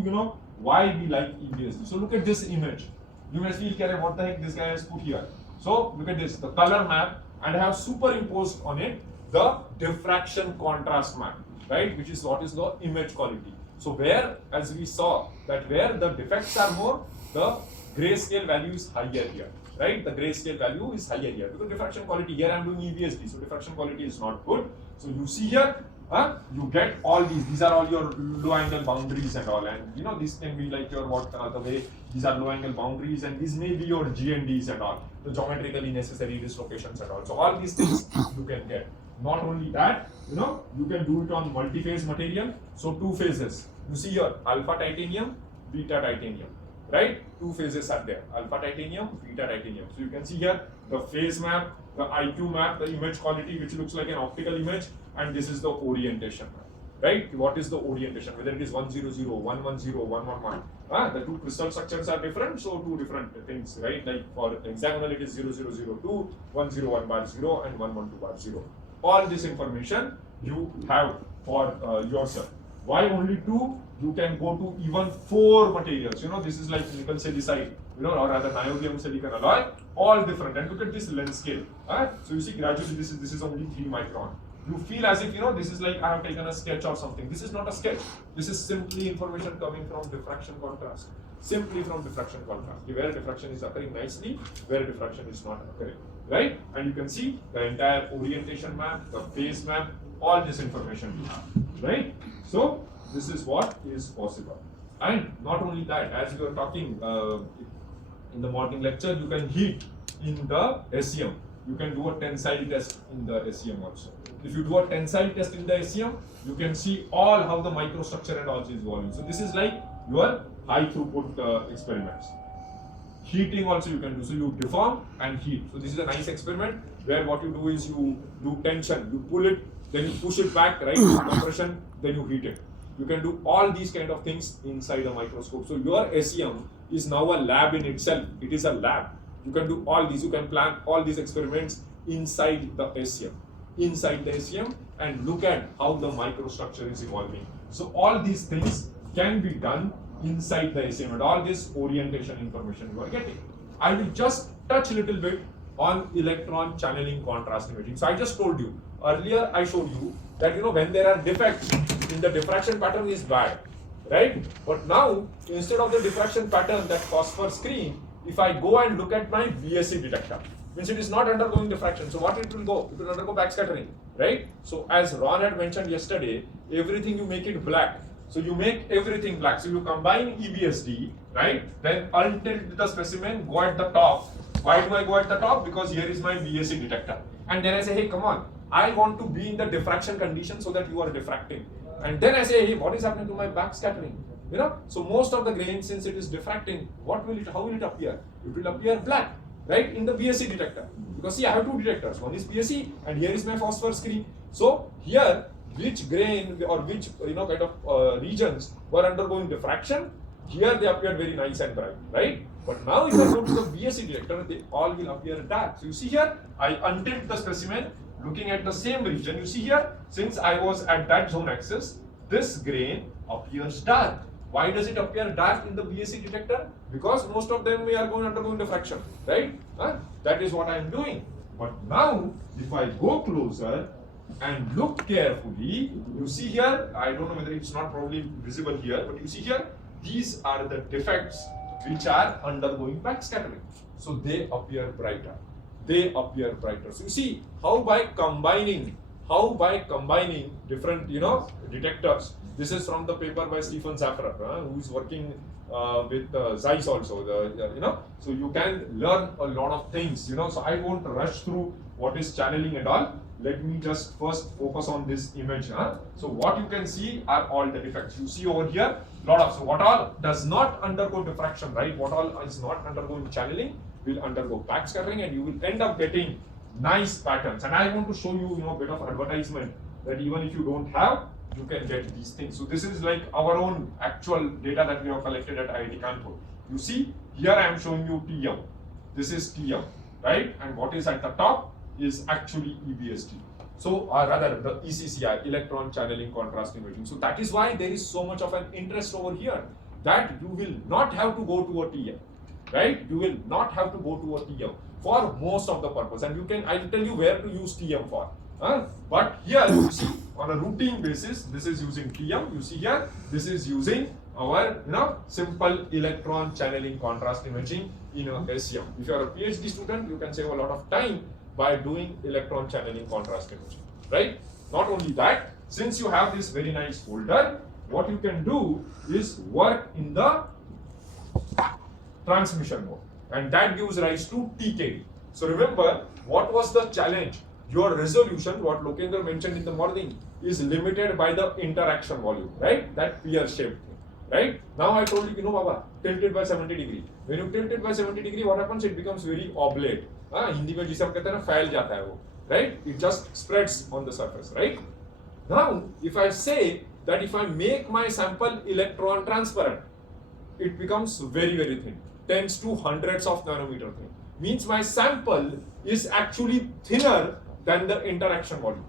why we like EBSD. So look at this image. You may feel, what the heck this guy has put here. So look at this, the color map, and I have superimposed on it the diffraction contrast map, right? Which is what is the image quality. So where, as we saw, that where the defects are more, the grayscale value is higher here, right? The grayscale value is higher here because diffraction quality here I am doing EBSD, so diffraction quality is not good. So you see here, you get all these are all your low angle boundaries and all, and this can be like your the way these are low angle boundaries, and these may be your GNDs and all, the geometrically necessary dislocations and all. So all these things you can get. Not only that, you can do it on multi-phase material. So 2 phases. You see here, alpha titanium, beta titanium, right? 2 phases are there, alpha titanium, beta titanium. So you can see here the phase map, the IQ map, the image quality, which looks like an optical image, and this is the orientation map, right? What is the orientation? Whether it is 100, 110, 111. The 2 crystal structures are different, so 2 different things, right? Like for hexagonal, it is 0002, 101 bar 0, and 112 bar 0. All this information you have for yourself. Why only 2? You can go to even 4 materials. This is like nickel silicide, or rather niobium silicon alloy, all different. And look at this length scale. So you see gradually this is only 3 micron. You feel as if this is like I have taken a sketch or something. This is not a sketch. This is simply information coming from diffraction contrast. Simply from diffraction contrast. Where diffraction is occurring nicely, where diffraction is not occurring. Right? And you can see the entire orientation map, the phase map, all this information we have. Right? So this is what is possible. And not only that, as we were talking in the morning lecture, you can heat in the SEM. You can do a tensile test in the SEM also. If you do a tensile test in the SEM, you can see all how the microstructure and all is evolving. So this is like your high throughput experiments. Heating also you can do. So you deform and heat. So this is a nice experiment where what you do is you do tension, you pull it, then you push it back, right? Compression, then you heat it. You can do all these kind of things inside a microscope. So your SEM is now a lab in itself. It is a lab. You can do all these. You can plan all these experiments inside the SEM. Inside the SEM, and look at how the microstructure is evolving. So all these things can be done inside the SEM, and all this orientation information you are getting. I will just touch a little bit on electron channeling contrast imaging. So I just told you earlier, I showed you that when there are defects in the diffraction pattern is bad, right? But now instead of the diffraction pattern, that phosphor screen, if I go and look at my VSE detector, means it is not undergoing diffraction. So what it will go? It will undergo backscattering, right? So as Ron had mentioned yesterday, everything you make it black. So you make everything black. So you combine EBSD, right? Then untilt the specimen, go at the top. Why do I go at the top? Because here is my VSE detector. And then I say, hey, come on, I want to be in the diffraction condition so that you are diffracting. And then I say, hey, what is happening to my backscattering? So most of the grain, since it is diffracting, how will it appear? It will appear black, right, in the VSE detector. Because see, I have 2 detectors. One is VSE, and here is my phosphor screen. So here, which grain or which kind of regions were undergoing diffraction, here they appeared very nice and bright, right? But now if I go to the VSE detector, they all will appear dark. So you see here, I untilt the specimen, looking at the same region. You see here, since I was at that zone axis, this grain appears dark. Why does it appear dark in the VSE detector? Because most of them we are undergoing diffraction, right? That is what I am doing. But now, if I go closer and look carefully, you see here, I don't know whether it's not probably visible here, but you see here, these are the defects which are undergoing backscattering. So they appear brighter. They appear brighter. So you see how by combining different detectors. This is from the paper by Stephen Zaffra, who is working with Zeiss also. So you can learn a lot of things. So I won't rush through what is channeling and all. Let me just first focus on this image. So what you can see are all the defects. You see over here, so what all does not undergo diffraction, right? What all is not undergoing channeling will undergo backscattering, and you will end up getting nice patterns. And I want to show you, a bit of advertisement that even if you don't have, you can get these things. So this is like our own actual data that we have collected at IIT Kanpur. You see Here I am showing you TM. This is TM, right? And what is at the top is actually EBSD. So, or rather the ECCI, electron channeling contrast imaging. So that is why there is so much of an interest over here, that you will not have to go to a TM, right? You will not have to go to a TM for most of the purpose. And you can, I'll tell you where to use TM for. But here you see on a routine basis, this is using TM. You see here, this is using our simple electron channeling contrast imaging in a SEM. If you are a PhD student, you can save a lot of time by doing electron channeling contrast imaging, right? Not only that, since you have this very nice folder, what you can do is work in the transmission mode, and that gives rise to TKD. So remember, what was the challenge? Your resolution, what Lokendra mentioned in the morning, is limited by the interaction volume, right? That pear-shaped thing, right? Now I told you, Baba, tilted by 70 degree. When you tilt it by 70 degree, what happens? It becomes very oblate. Hindi mein jise hum kehte hain na, फैल जाता है वो, right? It just spreads on the surface, right? Now, if I say that if I make my sample electron transparent, it becomes very, very thin, tens to hundreds of nanometer thin. Means my sample is actually thinner than the interaction volume.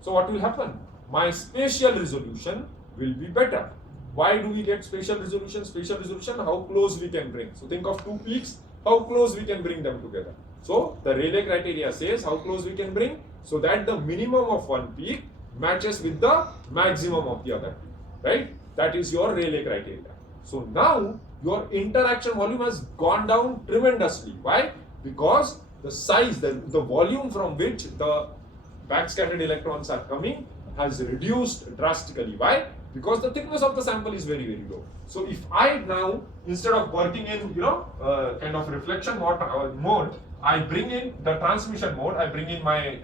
So what will happen? My spatial resolution will be better. Why do we get spatial resolution? Spatial resolution, how close we can bring. So think of two peaks, how close we can bring them together. So the Rayleigh criteria says how close we can bring, so that the minimum of one peak matches with the maximum of the other peak, right? That is your Rayleigh criteria. So now your interaction volume has gone down tremendously. Why? Because the size, the volume from which the backscattered electrons are coming has reduced drastically. Why? Because the thickness of the sample is very, very low. So if I now, instead of working in kind of reflection mode, I bring in the transmission mode. I bring in my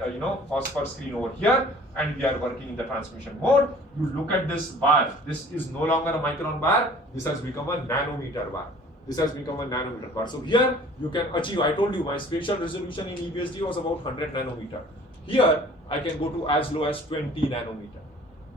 phosphor screen over here, and we are working in the transmission mode. You look at this bar. This is no longer a micron bar. This has become a nanometer bar. This has become a nanometer bar. So here you can achieve, I told you my spatial resolution in EBSD was about 100 nanometer. Here I can go to as low as 20 nanometer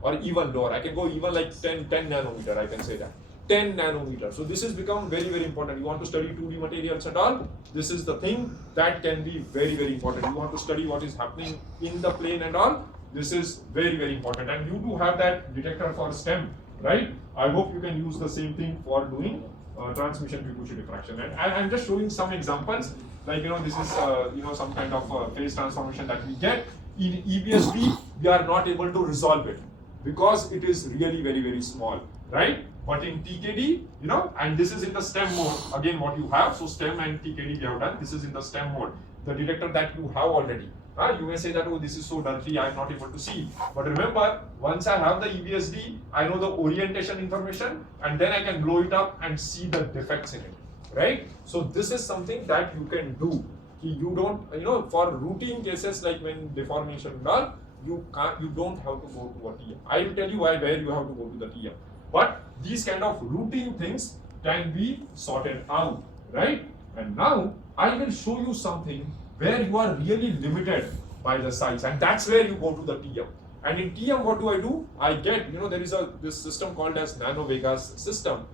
or even lower. I can go even like 10 nanometer, I can say that. 10 nanometer. So this has become very, very important. You want to study 2D materials and all, this is the thing that can be very, very important. You want to study what is happening in the plane and all, this is very, very important. And you do have that detector for STEM, right? I hope you can use the same thing for doing transmission frequency diffraction. And I'm just showing some examples, like this is some kind of phase transformation that we get. In EBSD, we are not able to resolve it because it is really very, very small, right? But in TKD, and this is in the STEM mode, again what you have, so STEM and TKD we have done, this is in the STEM mode, the detector that you have already. You may say that, oh, this is so dirty, I am not able to see. But remember, once I have the EBSD, I know the orientation information, and then I can blow it up and see the defects in it, right? So this is something that you can do. You don't, for routine cases like when deformation and all, you don't have to go to a TM. I will tell you where you have to go to the TM. But these kind of routine things can be sorted out, right? And now I will show you something where you are really limited by the size, and that's where you go to the TM. And in TM, what do? I get, there is this system called as Nano Vegas system,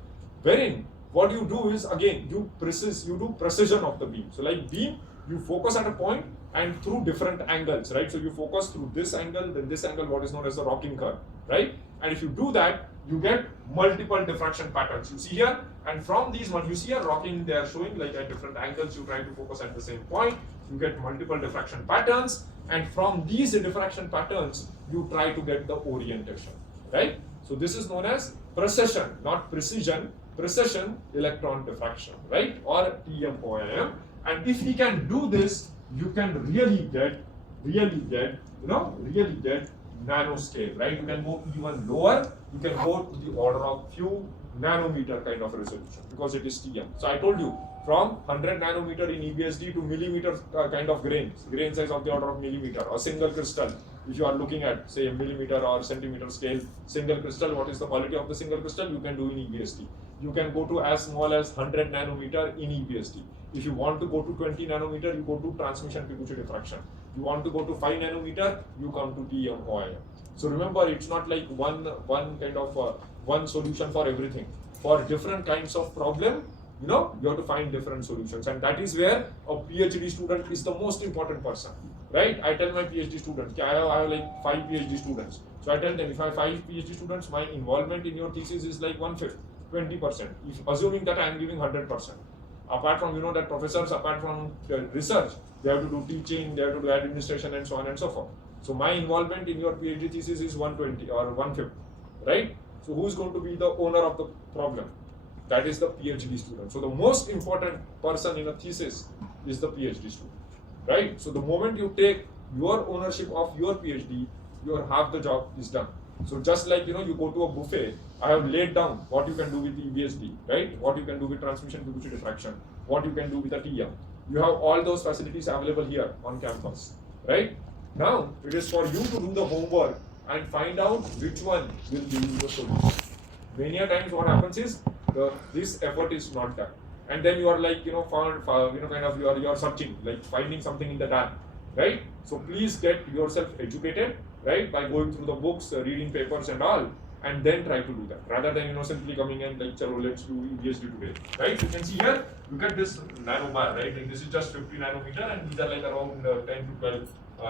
wherein what you do is, again, you do precision of the beam. So like beam, you focus at a point and through different angles, right? So you focus through this angle, then this angle, what is known as the rocking curve, right? And if you do that, you get multiple diffraction patterns. You see here, and from these one, you see a rocking, they are showing like at different angles, you try to focus at the same point, you get multiple diffraction patterns, and from these diffraction patterns, you try to get the orientation, right? So this is known as precision, not precision, precision electron diffraction, right? Or TMOIM. And if we can do this, you can really get nanoscale, right? You can go even lower, you can go to the order of few nanometer kind of resolution because it is TM. So I told you, from 100 nanometer in EBSD to millimeter kind of grain size of the order of millimeter, or single crystal. If you are looking at, say, a millimeter or centimeter scale, single crystal, what is the quality of the single crystal? You can do in EBSD. You can go to as small as 100 nanometer in EBSD. If you want to go to 20 nanometer, you go to transmission frequency diffraction. You want to go to 5 nanometer, you come to TMOIM. So remember, it's not like one kind of one solution for everything. For different kinds of problem, you have to find different solutions, and that is where a PhD student is the most important person, right? I tell my PhD students, I have like 5 PhD students, so I tell them, if I have 5 PhD students, my involvement in your thesis is like 1/5, 20%, if assuming that I am giving 100%. Apart from that professors, apart from research, they have to do teaching, they have to do administration, and so on and so forth. So my involvement in your PhD thesis is 120 or 1/5, right? So who is going to be the owner of the problem? That is the PhD student. So the most important person in a thesis is the PhD student, right? So the moment you take your ownership of your PhD, your half the job is done. So just like you go to a buffet, I have laid down what you can do with EBSD, right? What you can do with transmission frequency diffraction, what you can do with a TM. You have all those facilities available here on campus, right? Now it is for you to do the homework and find out which one will give you the solution. Many a times what happens is this effort is not done, and then you are like you are searching, like finding something in the dark, right? So please get yourself educated, right, by going through the books, reading papers and all, and then try to do that, rather than simply coming and like, let's do EBSD today, right? You can see here, look at this nano bar, right? Like this is just 50 nanometer, and these are like around 10 to 12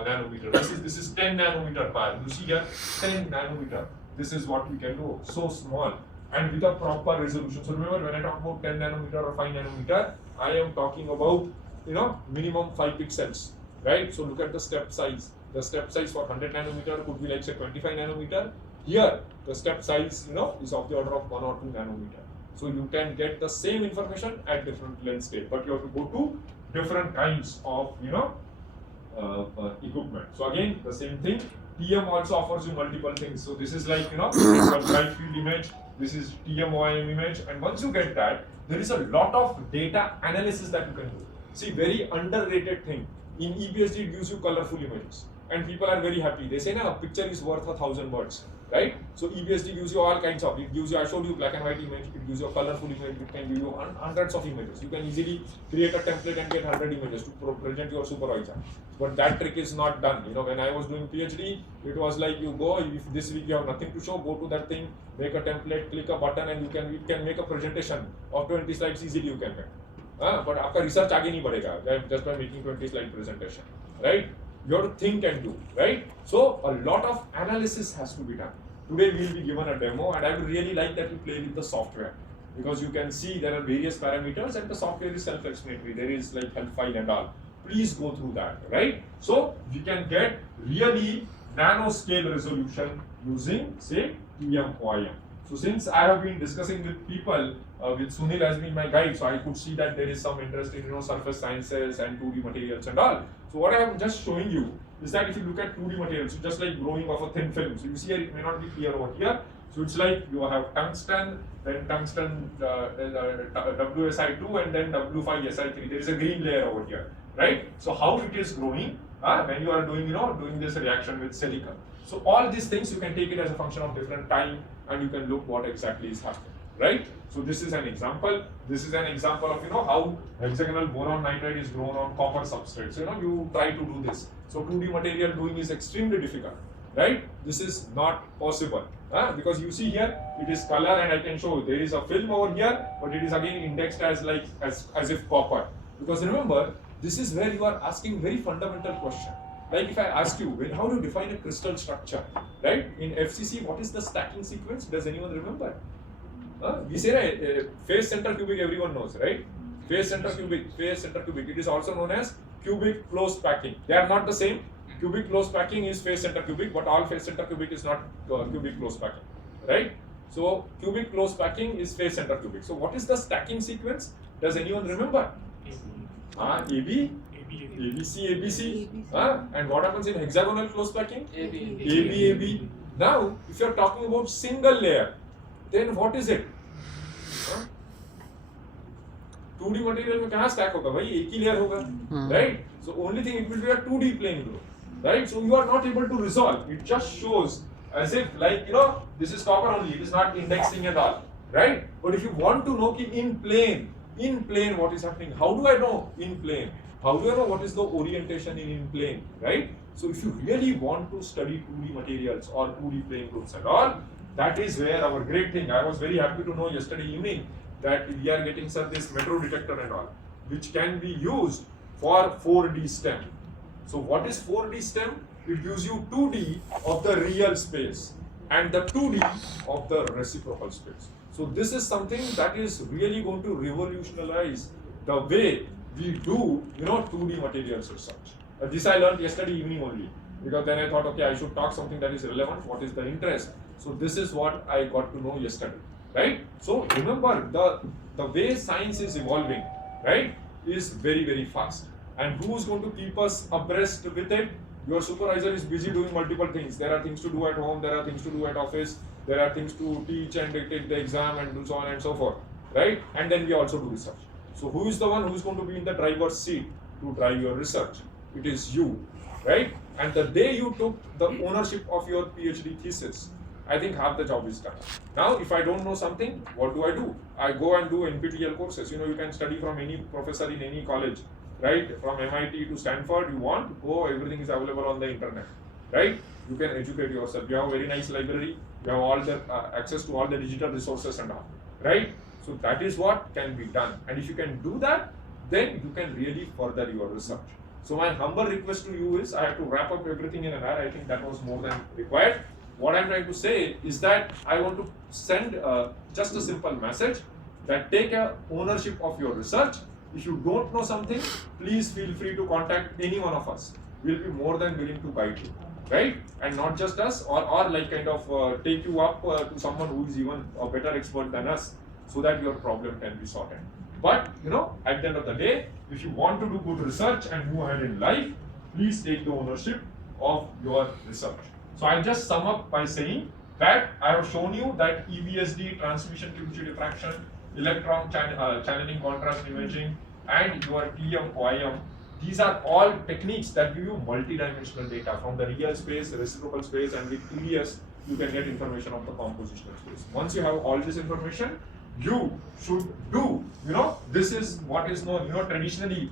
nanometer. This is 10 nanometer bar. You see here, 10 nanometer. This is what we can do, so small and with a proper resolution. So remember, when I talk about 10 nanometer or 5 nanometer, I am talking about minimum 5 pixels, right? So look at the step size. The step size for 100 nanometer could be like say 25 nanometer. Here, the step size is of the order of 1 or 2 nanometer. So you can get the same information at different length scale, but you have to go to different kinds of equipment. So again, the same thing. TM also offers you multiple things. So this is like a bright field image. This is TM-OIM image, and once you get that, there is a lot of data analysis that you can do. See, very underrated thing. In EBSD, it gives you colorful images, and people are very happy. They say, "Na, a picture is worth 1,000 words." Right? So EBSD gives you all kinds of. It gives you. I showed you black and white image. It gives you a colorful image. It can give you hundreds of images. You can easily create a template and get 100 images to present your supervisor. But that trick is not done. When I was doing PhD, it was like you go. If this week you have nothing to show, go to that thing, make a template, click a button, and it can make a presentation of 20 slides easily. You can make. But आपका research आगे नहीं बढ़ेगा just by making 20 slide presentation, right? You have to think and do, right? So a lot of analysis has to be done. Today we will be given a demo, and I would really like that you play with the software, because you can see there are various parameters, and the software is self-explanatory. There is like help file and all. Please go through that, right? So we can get really nanoscale resolution using say TM-OIM. So since I have been discussing with people, with Sunil as being my guide, so I could see that there is some interest in surface sciences and 2D materials and all. So what I am just showing you is that if you look at 2D materials, so just like growing of a thin film. So you see here, it may not be clear over here. So it's like you have tungsten, then tungsten WSI2, and then W5SI3. There is a green layer over here, right? So how it is growing when you are doing doing this reaction with silicon. So all these things you can take it as a function of different time, and you can look what exactly is happening, right? So this is an example. This is an example of how hexagonal boron nitride is grown on copper substrate. So you try to do this. So 2D material doing is extremely difficult, right? This is not possible because you see here it is color, and I can show there is a film over here, but it is again indexed as like as if copper. Because remember, this is where you are asking very fundamental question. Like if I ask you, how do you define a crystal structure, right? In FCC, what is the stacking sequence? Does anyone remember? We say phase center cubic, everyone knows, right? Phase center cubic, phase center cubic. It is also known as cubic close packing. They are not the same. Cubic close packing is phase center cubic, but all phase center cubic is not cubic close packing, right? So cubic close packing is phase center cubic. So what is the stacking sequence? Does anyone remember? AB, ABC, ABC. And what happens in hexagonal close packing? AB, AB. Now, if you are talking about single layer, then what is it? 2D material में कहाँ stack होगा भाई? एक ही layer होगा, right? So only thing it will be a 2D plane group, right? So you are not able to resolve. It just shows as if like this is copper only. It is not indexing at all, right? But if you want to know in plane what is happening, how do I know in plane? How do I know what is the orientation in plane, right? So if you really want to study 2D materials or 2D plane groups at all, that is where our great thing. I was very happy to know yesterday evening that we are getting this metro detector and all, which can be used for 4D STEM. So what is 4D STEM? It gives you 2D of the real space and the 2D of the reciprocal space. So this is something that is really going to revolutionize the way we do, 2D materials research. This I learned yesterday evening only, because then I thought, okay, I should talk something that is relevant. What is the interest? So this is what I got to know yesterday, right? So remember, the way science is evolving, right, is very, very fast. And who's going to keep us abreast with it? Your supervisor is busy doing multiple things. There are things to do at home, there are things to do at office, there are things to teach and take the exam and do so on and so forth, right? And then we also do research. So who is the one who is going to be in the driver's seat to drive your research? It is you, right? And the day you took the ownership of your PhD thesis, I think half the job is done. Now, if I don't know something, what do? I go and do NPTEL courses. You can study from any professor in any college, right? From MIT to Stanford, you want, go, everything is available on the internet, right? You can educate yourself. You have a very nice library. You have all the access to all the digital resources and all, right? So that is what can be done. And if you can do that, then you can really further your research. So my humble request to you is, I have to wrap up everything in an hour. I think that was more than required. What I'm trying to say is that I want to send just a simple message that take ownership of your research. If you don't know something, please feel free to contact any one of us. We'll be more than willing to guide you, right? And not just us, or like kind of take you up to someone who is even a better expert than us, so that your problem can be sorted. But at the end of the day, if you want to do good research and move ahead in life, please take the ownership of your research. So I'll just sum up by saying that I have shown you that EBSD, transmission temperature diffraction, electron channeling contrast imaging, and your TM, OIM, these are all techniques that give you multidimensional data from the real space, the reciprocal space, and with TDS, you can get information of the compositional space. Once you have all this information, you should do, this is what is known, traditionally,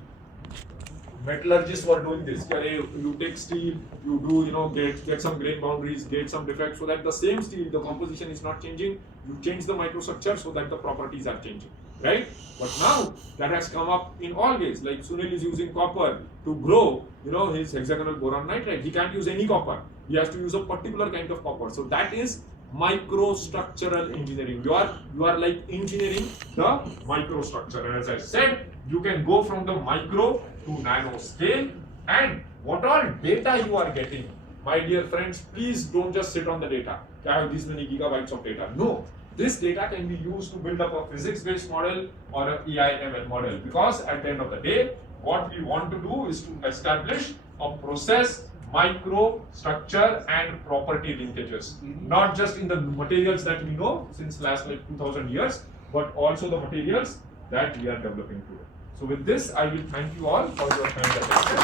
metallurgists were doing this. You take steel, you do, get some grain boundaries, get some defects, so that the same steel, the composition is not changing. You change the microstructure so that the properties are changing, right? But now that has come up in all ways. Like Sunil is using copper to grow, his hexagonal boron nitride. He can't use any copper. He has to use a particular kind of copper. So that is microstructural engineering. You are like engineering the microstructure. And as I said, you can go from the micro to nano scale, and what all data you are getting, my dear friends, please don't just sit on the data. I have these many gigabytes of data. No, this data can be used to build up a physics-based model or an AI/ML model, because at the end of the day, what we want to do is to establish a process, microstructure and property linkages, not just in the materials that we know since last 2000 years, but also the materials that we are developing today. So with this, I will thank you all for your time and attention.